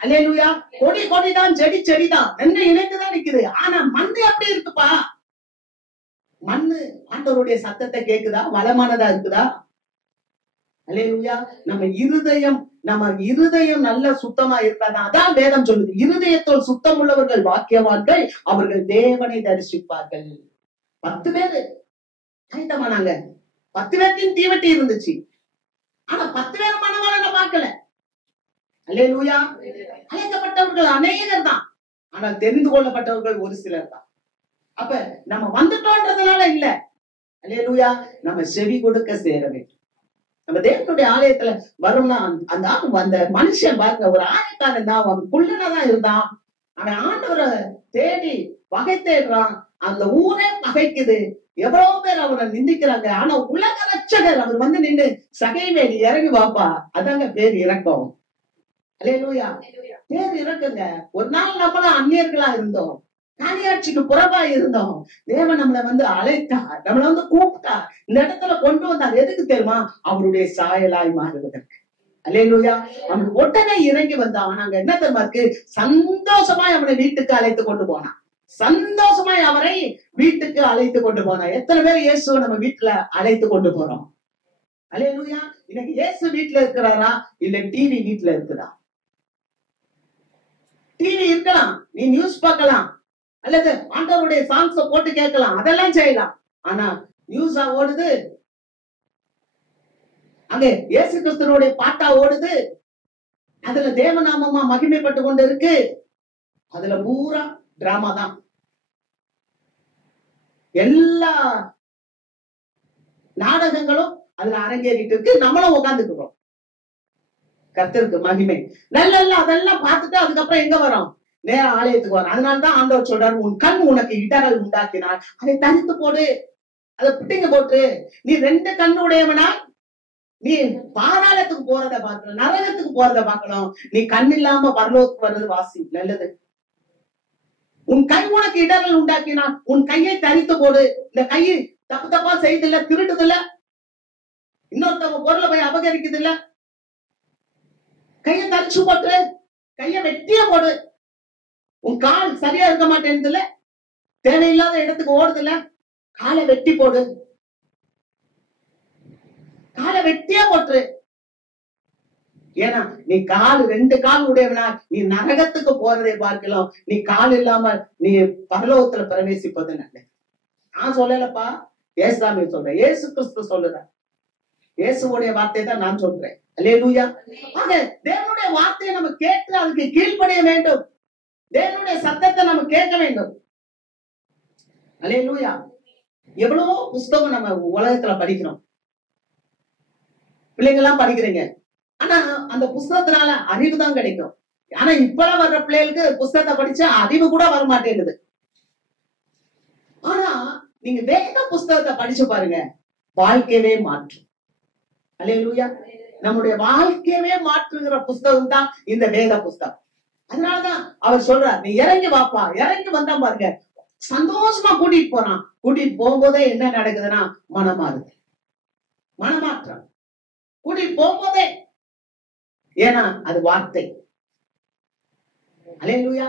அல்லேலூயா. கொடி கொடிதான், செடி செடிதான், ரெண்டு இணைந்துதான் நிக்குது. ஆனா மண்ணு எப்படி இருக்குப்பா, மண்ணு ஆண்டவருடைய சத்தத்தை கேக்குதா, வளமானதா இருக்குதா? அல்லேலூயா. நம்ம இருதயம் நல்ல சுத்தமா இருந்தாதான், அதான் வேதம் சொல்லுது, இருதயத்தோடு சுத்தம் உள்ளவர்கள் பாக்கியவான்கள், அவர்கள் தேவனை தரிசிப்பார்கள். 10 பேரு ஆயத்தமானாங்க, 10 பேர்த்தையும் தீவட்டி இருந்துச்சு. ஆனா 10 பேர் மனவாளனை பார்க்கல. அல்லேலூயா. அழைக்கப்பட்டவர்கள் அநேகர் தான், ஆனால் தெரிந்து கொள்ளப்பட்டவர்கள் ஒரு சிலர் தான். அப்ப நம்ம வந்துட்டோன்றதுனால இல்ல, அல்லேலூயா, நம்ம செவி கொடுக்க சேர வேண்டும். நம்ம தேவனுடைய ஆலயத்துல வரும்னா அந்த மனுஷன் பாருங்க, ஒரு ஆயக்காரன் தான், அவன் குள்ளனதான் இருந்தான். அவன் ஆண்டவரை தேடி வகை தேடுறான், அந்த ஊரே பகைக்குது, எவ்வளவு பேர் அவரை நிந்திக்கிறாங்க. ஆனா உலக ரட்சகர் அவர் வந்து நின்று சகைவேலி இறங்கி வாப்பா, அதாங்க பேர் இறக்கம். அல்லேலூயா, பேர் இறக்குங்க. ஒரு நாள் நம்மளும் அந்நியர்களா இருந்தோம், காணியாட்சிக்கு புறவா இருந்தோம். தேவன் நம்மளை வந்து அழைத்தார், நம்மளை வந்து கூப்பிட்டார், இந்த இடத்துல கொண்டு வந்தார். எதுக்கு தெரியுமா, அவருடைய சாயலாய் மாறுவதற்கு. அல்லேலூயா. அவன் உடனே இறங்கி வந்தான். நாங்க என்ன தெரியுமா இருக்கு, சந்தோஷமாய் அவனை வீட்டுக்கு அழைத்து கொண்டு போனான். சந்தோஷமாய் அவரை வீட்டுக்கு அழைத்து கொண்டு போனான். எத்தனை பேர் இயேசுவை நம்ம வீட்டுல அழைத்து கொண்டு போறோம்? அல்லேலூயா. இன்னைக்கு இயேசு வீட்டுல இருக்கிறாரா, இல்ல டிவி வீட்டுல இருக்குதா? டிவி இருக்கலாம், நீ நியூஸ் பார்க்கலாம், அல்லது ஆண்டவருடைய சாங்ஸ போட்டு கேட்கலாம், அதெல்லாம் செய்யலாம். ஆனா நியூஸா ஓடுது, அங்க இயேசு கிறிஸ்துவோட பாட்டா ஓடுது, அதுல தேவநாமமா மகிமைப்பட்டு கொண்டு இருக்கு, அதுல பூரா டிராமா தான். எல்லா நாடகங்களும் அதுல அரங்கேறிட்டு இருக்கு, நம்மளும் உட்கார்ந்துக்கிறோம். கர்த்தருக்கு மகிமை. நல்ல அதெல்லாம் பார்த்துட்டு அதுக்கப்புறம் எங்க வரோம், நேரம் ஆலயத்துக்கு வரும். அதனாலதான் ஆண்டவர் சொல்றாரு, உன் கண் உனக்கு இடர்கள் உண்டாக்கினால் அதை தனித்து போடு, அதை பிட்டிங்க போட்டு. நீ 2 கண் உடையவனா, நீ பாதாளத்துக்கு போறத பார்க்கணும், நரகத்துக்கு போறத பார்க்கணும். நீ கண் இல்லாம பரலோகத்துக்கு வர்றது வாசி நல்லது. உன் கண் உனக்கு இடர்கள் உண்டாக்கினால் உன் கையை தனித்து போடு. இந்த கையை தப்பு தப்பா செய்தில்ல, திருடுதில்ல, இன்னொருத்தவங்க பொருளை போய் அபகரிக்குது இல்ல, கையை தரிச்சு போட்டு, கைய வெட்டிய போடு. உன் கால் சரியா இருக்க மாட்டேன்னுல, தேவையில்லாத இடத்துக்கு ஓடுதுல, காலை வெட்டி போடு, காலை வெட்டியா போட்டு. ஏன்னா நீ 2 கால் உடையவனா, நீ நரகத்துக்கு போறதை பார்க்கலாம், நீ கால் இல்லாம நீ பரலோகத்துல பிரவேசிப்பது நல்லது. நான் சொல்லலப்பா, ஏசாமி சொல்றேன், இயேசு கிறிஸ்து சொல்லுறேன், இயேசுடைய வார்த்தை தான் நான் சொல்றேன். அல்லேலூயா. ஆக தேவனுடைய வார்த்தையை நம்ம கேட்டு அதுக்கு கீழ்ப்படிய வேண்டும், தேவனுடைய சத்தத்தை நம்ம கேட்க வேண்டும். அல்லேலூயா. எவ்வளவோ புஸ்தகம் நம்ம உலகத்துல படிக்கிறோம், பிள்ளைங்க எல்லாம் படிக்கிறீங்க, ஆனா அந்த புஸ்தகத்தினால அறிவு தான் கிடைக்கும். ஆனா இப்பெல்லாம் வர்ற பிள்ளைகளுக்கு புஸ்தகத்தை படிச்சா அறிவு கூட வர மாட்டேங்குது. ஆனா நீங்க வேத புஸ்தகத்தை படிச்சு பாருங்க, வாழ்க்கையவே மாற்றும். அல்லேலூயா. நம்முடைய வாழ்க்கையவே மாற்றுகிற புஸ்தகம் தான் இந்த வேத புஸ்தகம். அதனாலதான் அவர் சொல்றார், நீ இறங்கி வாப்பா. இறங்கி வந்தா பாருங்க, சந்தோஷமா கூட்டிட்டு போறான். கூட்டிட்டு போகும்போதே என்ன நடக்குதுன்னா மனமாறுது, மனமாற்றம். கூட்டிட்டு போகும்போதே, ஏன்னா அது வார்த்தை. அல்லேலூயா.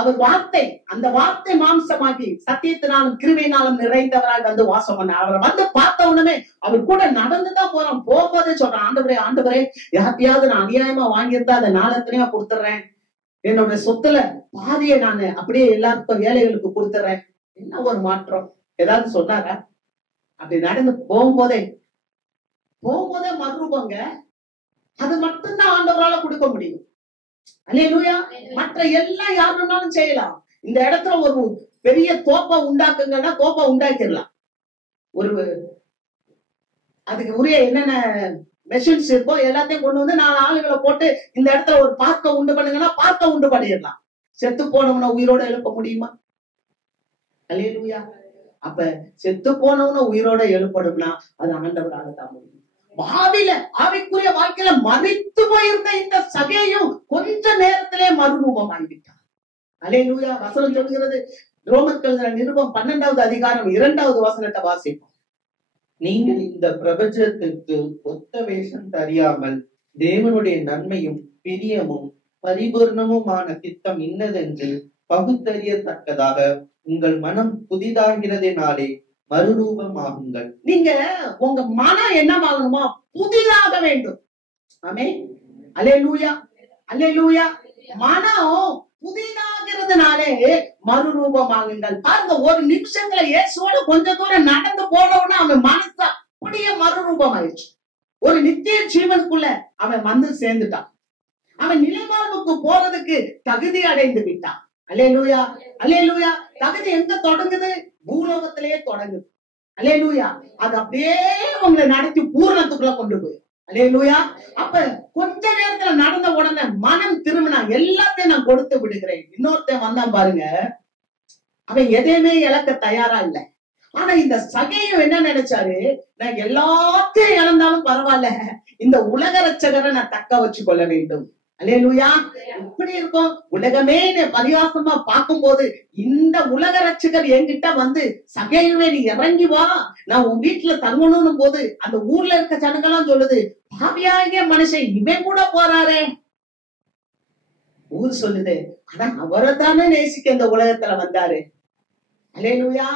அவர் வார்த்தை, அந்த வார்த்தை மாம்சமாகி சத்தியத்தினாலும் கிருபையினாலும் நிறைந்தவராய் வந்து வாசம் பண்ண. அவரை வந்து பார்த்த உடனே அவர் கூட நடந்துதான் போறான். போகும்போதே சொல்றான், ஆண்டவரே ஆண்டவரே, யார்த்தையாவது நான் அநியாயமா வாங்கியிருந்தா அதை நாளத்தனையா கொடுத்துறேன். என்னோட சொத்துல பாதியை நான் அப்படியே எல்லாருக்கும் ஏழைகளுக்கு கொடுத்துறேன். என்ன ஒரு மாற்றம்! ஏதாவது சொன்னாரா? அப்படி நடந்து போகும்போதே மறுரூபங்க. அது மட்டும்தான் ஆண்டவரால கொடுக்க முடியும். அல்லேலூயா. மற்ற எல்லாம் யாருன்னாலும் செய்யலாம். இந்த இடத்துல ஒரு பெரிய தோப்பை உண்டாக்குங்கன்னா தோப்பை உண்டாக்கிடலாம். ஒரு அதுக்கு உரிய என்னென்ன மெஷின்ஸ் இருக்கோ எல்லாத்தையும் கொண்டு வந்து 4 ஆளுகளை போட்டு இந்த இடத்துல ஒரு பார்க்க உண்டு பண்ணுங்கன்னா பார்க்க உண்டு பண்ணிடலாம். செத்து போனவன உயிரோட எழுப்ப முடியுமா? அல்லேலூயா. அப்ப செத்து போனவன உயிரோட எழுப்பணும்னா அது ஆண்டவரால தான் முடியும். ஆவிக்குரிய வாழ்க்கையில மறித்து போயிருந்த இந்த சகையும் கொஞ்ச நேரத்திலே மறுரூபம் ஆகிவிட்டார். அல்லேலூயா. வசனம் சொல்கிறது, ரோமர்கள் நிருபம் 12வது அதிகாரம் 2வது வசனத்தை வாசிப்போம். நீங்கள் இந்த பிரபஞ்சத்திற்கு ஒத்த வேஷம் தெரியாமல் தேவனுடைய நன்மையும் பிரியமும் பரிபூர்ணமுமான சித்தம் இன்னதென்று பகுத்தறியத்தக்கதாக உங்கள் மனம் புதிதாகிறதினாலே மறுரூபமாகுங்கள். நீங்க உங்க மனம் என்ன ஆகணுமா? புதிதாக வேண்டும். ஆமென். அல்லேலூயா. அல்லேலூயா. மனம் புதிதாகிறதுனாலே மறுரூபமாகுங்கள். பாருங்க, ஒரு நிமிஷத்துல இயேசுவோட கொஞ்ச தூரம் நடந்து போனவன அவன் மனசு அப்படியே மறுரூபம் ஆயிடுச்சு. ஒரு நித்திய ஜீவனுக்குள்ள அவன் வந்து சேர்ந்துட்டான். அவன் நிலைவாழ்வுக்கு போறதுக்கு தகுதி அடைந்து விட்டான். அல்லேலூயா. அல்லேலூயா. தகுதி எங்க தொடங்குது? பூலோகத்திலேயே தொடங்குது. அல்லேலூயா. அது அப்படியே உங்களை நடத்தி பூரணத்துக்குள்ள கொண்டு போய். அல்லேலூயா. அப்ப கொஞ்ச நேரத்துல நடந்த உடனே மனம் திரும்பினா, எல்லாத்தையும் நான் கொடுத்து விடுகிறேன். இன்னொருத்தன் வந்தான் பாருங்க, அவன் எதையுமே இழக்க தயாரா இல்ல. ஆனா இந்த சகையும் என்ன நினைச்சாரு, நான் எல்லாத்தையும் இழந்தாலும் பரவாயில்ல, இந்த உலக ரட்சகரை நான் தக்க வச்சு கொள்ள வேண்டும். அல்லேலூயா. இப்படி இருக்கும் உலகமே பரிகாசமா பார்க்கும் போது, இந்த உலக ரட்சகர் என்கிட்ட வந்து, சகையுவே நீ இறங்கி வா, நான் உன் வீட்டுல தங்கணும் போது அந்த ஊர்ல இருக்க ஜனங்கெல்லாம் சொல்லுது, பாவியாகிய மனுஷன் இவன் கூட போறாரே. ஊர் சொல்லுது, ஆனா அவரை தானே நேசிக்க இந்த உலகத்துல வந்தாரு. அல்லேலூயா.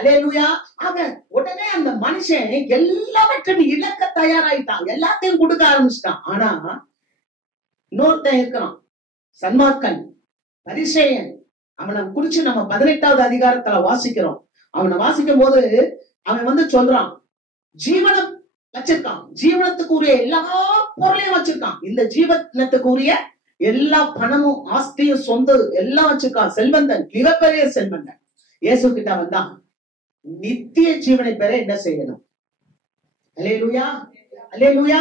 அல்லேலூயா. அவன் உடனே அந்த மனுஷன் எல்லாவற்றையும் இழக்க தயாராயிட்டான், எல்லாத்தையும் கொடுக்க ஆரம்பிச்சிட்டான். ஆனா இன்னொருத்தன் இருக்கிறான், சன்மார்க்கன், பரிசேயன். அவனை குறிச்சு நம்ம 18வது அதிகாரத்துல வாசிக்கிறோம். அவனை வாசிக்கும் போது அவன் வந்து சொல்றான், ஜீவனம் வச்சிருக்கான், ஜீவனத்துக்கு உரிய எல்லா பொருளையும் வச்சிருக்கான், இந்த ஜீவனத்துக்கு உரிய எல்லா பணமும் ஆஸ்தியும் சொந்த எல்லாம் வச்சிருக்கான். செல்வந்தன், மிகப்பெரிய செல்வந்தன். இயேசு கிட்ட வந்தான், நித்திய ஜீவனை பெற என்ன செய்யணும்? அல்லேலூயா. அல்லேலூயா.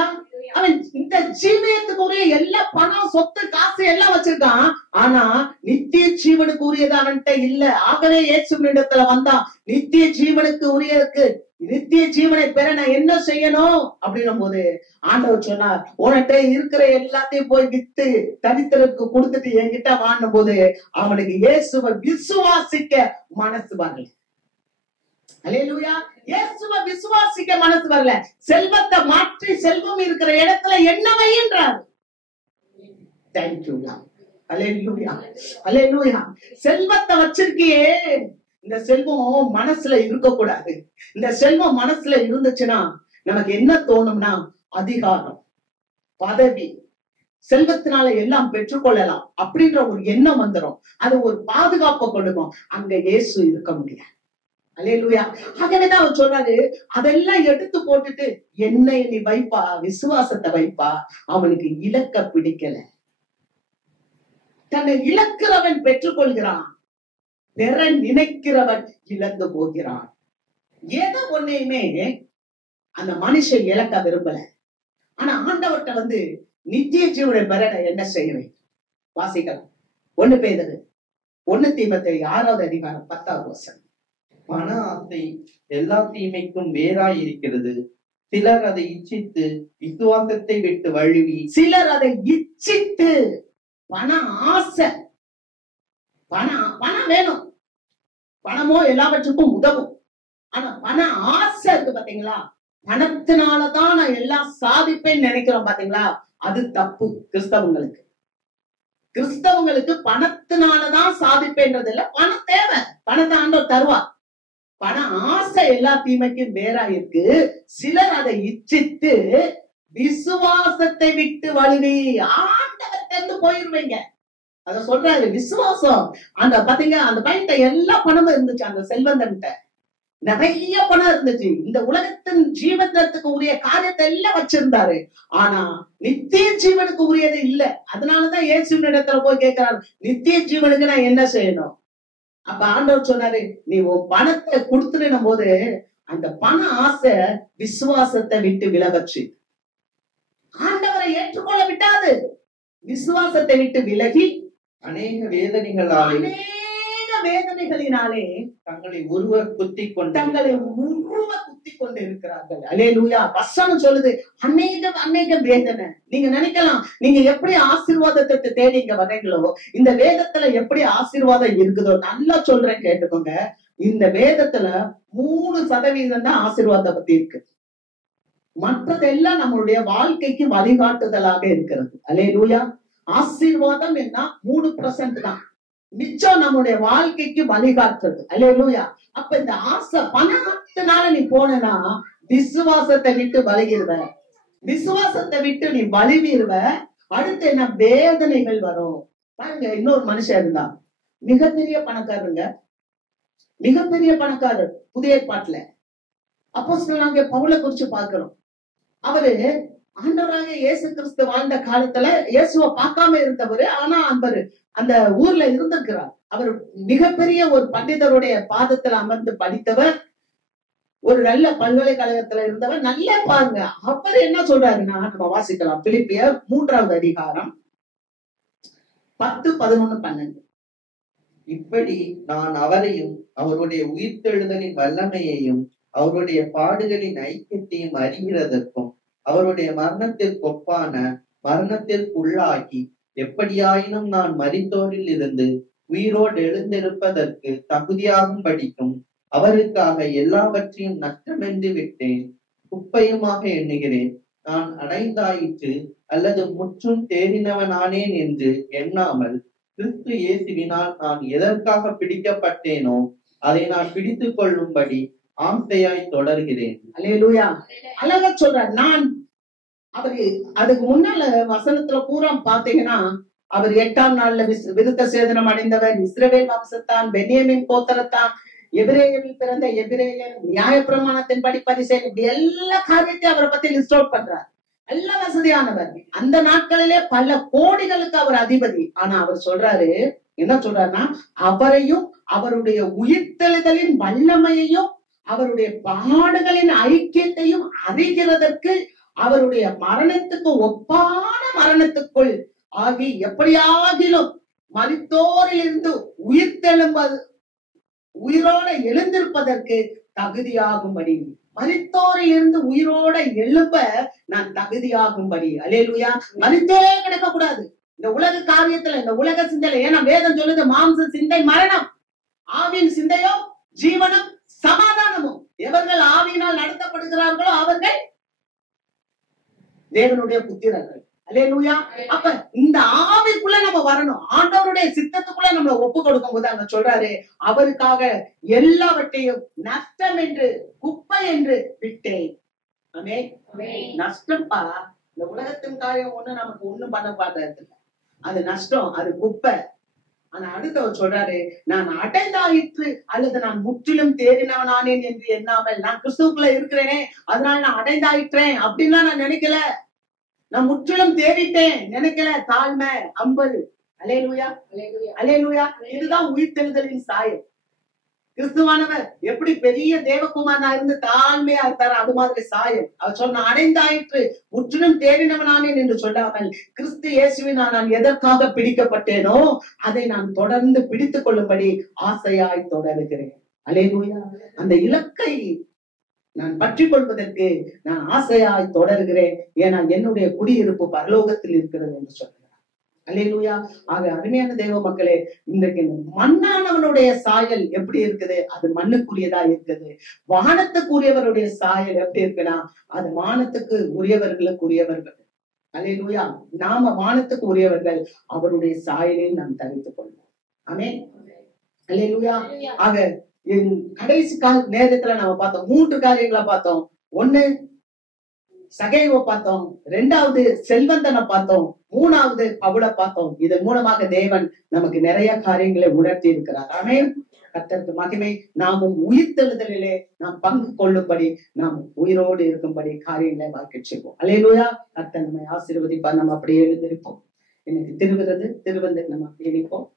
அவன் இந்த ஜீவனத்துக்கு உரிய எல்லா பணம் சொத்து காசு எல்லாம் வச்சிருக்கான். ஆனா நித்திய ஜீவனுக்கு உரியது அவன்கிட்ட இல்ல. ஆகவே இயேசுவின் இடத்துல வந்தான், நித்திய ஜீவனுக்கு உரியதுக்கு, நித்திய ஜீவனை பெற நான் என்ன செய்யணும் அப்படின்னும் போது ஆண்டவர் சொன்னார், உன்கிட்ட இருக்கிற எல்லாத்தையும் போய் வித்து தரித்திரருக்கு கொடுத்துட்டு என்கிட்ட வாங்கும் போது அவனுக்கு இயேசுவை விசுவாசிக்க மனசு வரல. அல்லேலூயா. இயேசுவை விசுவாசிக்க மனசு வரல. செல்வத்தை மாற்றி செல்வம் இருக்கிற இடத்துல என்ன வைன்றார். தேங்க்யூ. அல்லேலூயா. அல்லேலூயா. செல்வத்தை வச்சிருக்கியே, இந்த செல்வம் மனசுல இருக்க கூடாது. இந்த செல்வம் மனசுல இருந்துச்சுன்னா நமக்கு என்ன தோணும்னா, அதிகாரம், பதவி, செல்வத்தினால எல்லாம் பெற்றுக்கொள்ளலாம் அப்படின்ற ஒரு எண்ணம் வந்துடும். அது ஒரு பாதுகாப்பை கொடுக்கும். அங்க இயேசு இருக்க முடியாது. அல்லேலூயா. ஆகவேதான் அவர் சொல்றாரு, அதெல்லாம் எடுத்து போட்டுட்டு என்னை நீ வைப்பா, விசுவாசத்தை வைப்பா. அவனுக்கு இலக்க பிடிக்கல. தன்னை இழக்கிறவன் பெற்றுக்கொள்கிறான், பெற நினைக்கிறவன் இழந்து போகிறான். ஏதோ ஒன்னையுமே அந்த மனுஷன் இழக்க விரும்பல. ஆனா ஆண்டவர்கிட்ட வந்து நித்திய ஜீவனை பெற என்ன செய்ய வேண்டும்? வாசிக்கலாம். 1 பேதுரு 1 தீமோத்தேயு 6வது அதிகாரம் 10வது வசனம். பண ஆசை எல்லா தீமைக்கும் வேறாய் இருக்கிறது. சிலர் அதை இச்சித்து விசுவாசத்தை விட்டு வழுவி, சிலர் அதை இச்சித்து, பண ஆசை, பணம் வேணும், பணமோ எல்லாவற்றுக்கும் உதவும். ஆனா பண ஆசை இருக்கு பாத்தீங்களா, பணத்தினாலதான் நான் எல்லாம் சாதிப்பேன்னு நினைக்கிறோம் பாத்தீங்களா, அது தப்பு. கிறிஸ்தவங்களுக்கு பணத்தினாலதான் சாதிப்பேன்றது இல்ல, பணம் தேவை, பணத்தை ஆண்டவர் தருவார். பண ஆசை எல்லா தீமைக்கும் வேறா இருக்கு. சிலர் அதை இச்சித்து விசுவாசத்தை விட்டு வழுவி ஆண்டவர்கிட்ட போயிருவீங்க. அத சொல்றாரு விசுவாசம். அந்த பாத்தீங்க, அந்த பையன்கிட்ட எல்லா பணமும் இருந்துச்சு, அந்த செல்வந்தன்கிட்ட நிறைய பணம் இருந்துச்சு, இந்த உலகத்தின் ஜீவனத்துக்கு உரிய காரியத்தை எல்லாம் வச்சிருந்தாரு. ஆனா நித்திய ஜீவனுக்கு உரியது இல்ல. அதனாலதான் இயேசுவின் இடத்துல போய் கேட்கிறாரு, நித்திய ஜீவனுக்கு நான் என்ன செய்யணும்? அப்ப ஆண்டவர் சொன்னாரு, நீ உன் பணத்தை கொடுத்துடும் போது அந்த பண ஆசை விசுவாசத்தை விட்டு விலகச்சு. ஆண்டவரை ஏற்றுக்கொள்ள விட்டாது, விசுவாசத்தை விட்டு விலகி அநேக வேதனைகளினாலே தங்களை உருவ குத்தி கொண்டு இருக்கிறார்கள். அல்லேலூயா. வசனம் சொல்லுது அநேக வேதனை. நீங்க நினைக்கலாம், நீங்க எப்படி ஆசீர்வாதத்தை தேடி இங்க வர்றீங்களோ, இந்த வேதத்துல எப்படி ஆசீர்வாதம் இருக்குதோ, நல்லா சொல்றேன் கேட்டுக்கோங்க. இந்த வேதத்துல 3% தான் ஆசீர்வாதத்தை பத்தி இருக்கு. மற்றதெல்லாம் நம்மளுடைய வாழ்க்கைக்கு வழிகாட்டுதலாக இருக்கிறது. அல்லேலூயா. ஆசீர்வாதம் என்ன 3% தான், மிச்சம் நம்முடைய வாழ்க்கைக்கு வழிகாட்டுறது. அல்லேலூயா. அப்ப இந்த ஆசை பணத்தினால நீ போனா விசுவாசத்தை விட்டு வலிகிருவ, விசுவாசத்தை விட்டு நீ வலிவிருவ. அடுத்து என்ன வேதனைகள் வரும் பாருங்க. இன்னொரு மனுஷன் இருந்தா, மிகப்பெரிய பணக்காரருங்க, மிகப்பெரிய பணக்காரர் புதிய ஏற்பாட்டுல. அப்போஸ்தலனாகிய பவுலை குறிச்சு பார்க்கிறோம். அவரு ஆண்டவராக இயேசு கிறிஸ்து வாழ்ந்த காலத்துல இயேசுவை பார்க்காம இருந்தவரு. ஆனா அந்த ஊர்ல இருந்திருக்கிறார். அவர் மிகப்பெரிய ஒரு பண்டிதருடைய பாதத்துல அமர்ந்து படித்தவர், ஒரு நல்ல பல்கலைக்கழகத்துல இருந்தவர். நல்லா பாருங்க, அவர் என்ன சொல்றாருன்னா, நம்ம வாசிக்கலாம். பிலிப்பியர் 3வது அதிகாரம் 10, 11, 12. இப்படி நான் அவரையும் அவருடைய உயிர்த்தெழுதலின் வல்லமையையும் அவருடைய பாடுகளின் ஐக்கியத்தையும் அறிகிறதற்கும் அவருடைய மரணத்திற்கொப்பான மரணத்திற்குள்ளாகி எப்படியாயினும் நான் மரித்தோரில் இருந்து உயிரோடு எழுந்திருப்பதற்கு தகுதியாகும் படிக்கும் அவருக்காக எல்லாவற்றையும் நஷ்டமென்று விட்டேன், குப்பையுமாக எண்ணுகிறேன். நான் அடைந்தாயிற்று அல்லது முற்றும் தேறினவனானேன் என்று எண்ணாமல் கிறிஸ்து இயேசுவினால் நான் எதற்காக பிடிக்கப்பட்டேனோ அதை நான் பிடித்துக் கொள்ளும்படி ஆசையாய் தொடர்கிறேன். அல்லேலூயா. அழகா சொல்றார். நான் அவரு அதுக்கு முன்னால வசனத்துல பூரா பாத்தீங்கன்னா, அவர் 8ஆம் நாள்ல விருத்த சேதனம் அடைந்தவர், இஸ்ரவேல் வம்சத்தான், பென்யமீன் கோத்திரத்தான், எபிரேயரில் பிறந்த எபிரேயர், நியாயப்பிரமாணத்தின்படி பரிசேயன், இப்படி எல்லா காரியத்தையும் அவரை பத்தி லிஸ்ட் அவுட் பண்றார். நல்ல வசதியானவர். அந்த நாட்களிலே பல கோடிகளுக்கு அவர் அதிபதி. ஆனா அவர் சொல்றாரு, என்ன சொல்றாருன்னா, அவரையும் அவருடைய உயிர்த்தெழுதலின் வல்லமையையும் அவருடைய பாடுகளின் ஐக்கியத்தையும் அறிகிறதற்கு அவருடைய மரணத்துக்கு ஒப்பான மரணத்துக்குள் ஆகி எப்படியாகிலும் மரித்தோரிலிருந்து உயிர்த்தெழும்பது, உயிரோட எழுந்திருப்பதற்கு தகுதியாகும்படி, மரித்தோரிலிருந்து உயிரோட எழும்ப நான் தகுதியாகும்படி. அல்லேலூயா. மரித்தே கிடக்க கூடாது இந்த உலக காரியத்துல, இந்த உலக சிந்தையில. ஏன்னா வேதம் சொல்லுது, மாம்ச சிந்தை மரணம், ஆவியின் சிந்தையோ ஜீவனம் சமாதானமும். எவர்கள் ஆவியினால் நடத்தப்படுகிறார்களோ அவர்கள் தேவனுடைய புத்திரர்கள். அல்லேலூயா. அப்ப இந்த ஆவிக்குள்ள நம்ம வரணும். ஆண்டவருடைய சித்தத்துக்குள்ள நம்மளை ஒப்பு கொடுக்கும் போது அங்க சொல்றாரு, அவருக்காக எல்லாவற்றையும் நஷ்டம் என்று, குப்பை என்று விட்டேன். நஷ்டம்பா. இந்த உலகத்தின் காரியம் ஒண்ணு நமக்கு ஒண்ணும் பண்ண பாடுறது இல்ல, அது நஷ்டம், அது குப்பை. ஆனா அடுத்தவர் சொல்றாரு, நான் அடைந்தாயிற்று அல்லது நான் முற்றிலும் தேறினவனானேன் என்று எண்ணாமல், நான் கிறிஸ்துவுக்குள்ள இருக்கிறேனே அதனால நான் அடைந்தாயிற்றேன் அப்படின்லாம் நான் நினைக்கல, நான் முற்றிலும் தேறிட்டேன் நினைக்கல. தாழ்மை, அம்பல். அல்லேலூயா. அல்லேலூயா. இதுதான் உயிர்த்தெழுதலின் சாயம். கிறிஸ்துவானவர் எப்படி பெரிய தேவகுமாரனா இருந்து தாழ்மையா இருந்தாரு, அது மாதிரி சாயம். அவர் சொன்ன அடைந்தாயிற்று, முற்றிலும் தேறினவனானேன் என்று சொல்லாமல், கிறிஸ்து இயேசுவினால் நான் எதற்காக பிடிக்கப்பட்டேனோ அதை நான் தொடர்ந்து பிடித்துக் கொள்ளும்படி ஆசையாய் தொடருகிறேன். அல்லேலூயா. அந்த இலக்கை நான் பற்றி கொள்வதற்கு நான் ஆசையாய் தொடர்கிறேன். ஏன்னா என்னுடைய குடியிருப்பு பரலோகத்தில் இருக்கிறது என்று சொல்கிறார். அல்லேலூயா. ஆக அருமையான தேவ மக்களே, இன்றைக்கு மண்ணானவனுடைய சாயல் எப்படி இருக்குது? அது மண்ணுக்குரியதா இருக்குது. வானத்துக்குரியவருடைய சாயல் எப்படி இருக்குன்னா அது வானத்துக்கு உரியவர்களுக்குரியவர்கள். அல்லேலூயா. நாம வானத்துக்கு உரியவர்கள், அவருடைய சாயலை நாம் தரித்துக் கொள்வோம். ஆமென். அல்லேலூயா. ஆக கடைசி நேரத்துல நம்ம பார்த்தோம் 3 காரியங்களை பார்த்தோம். ஒண்ணு சகைவை பார்த்தோம், 2வது செல்வந்தனை பார்த்தோம், 3வது பவுலை பார்த்தோம். இதன் மூலமாக தேவன் நமக்கு நிறைய காரியங்களை உணர்த்தி இருக்கிறார். ஆமென். கர்த்தருக்கு மகிமை. நாமும் உயிர்த்தெழுதலிலே நாம் பங்கு கொள்ளும்படி, நாம் உயிரோடு இருக்கும்படி காரியங்களை வாழ்க்கை செய்வோம். அல்லேலூயா. கர்த்தர் நம்மை ஆசீர்வதிப்பார். நம்ம அப்படியே எழுந்திருப்போம். எனக்கு திருவிருந்து நம்ம அப்படியே நிற்போம்.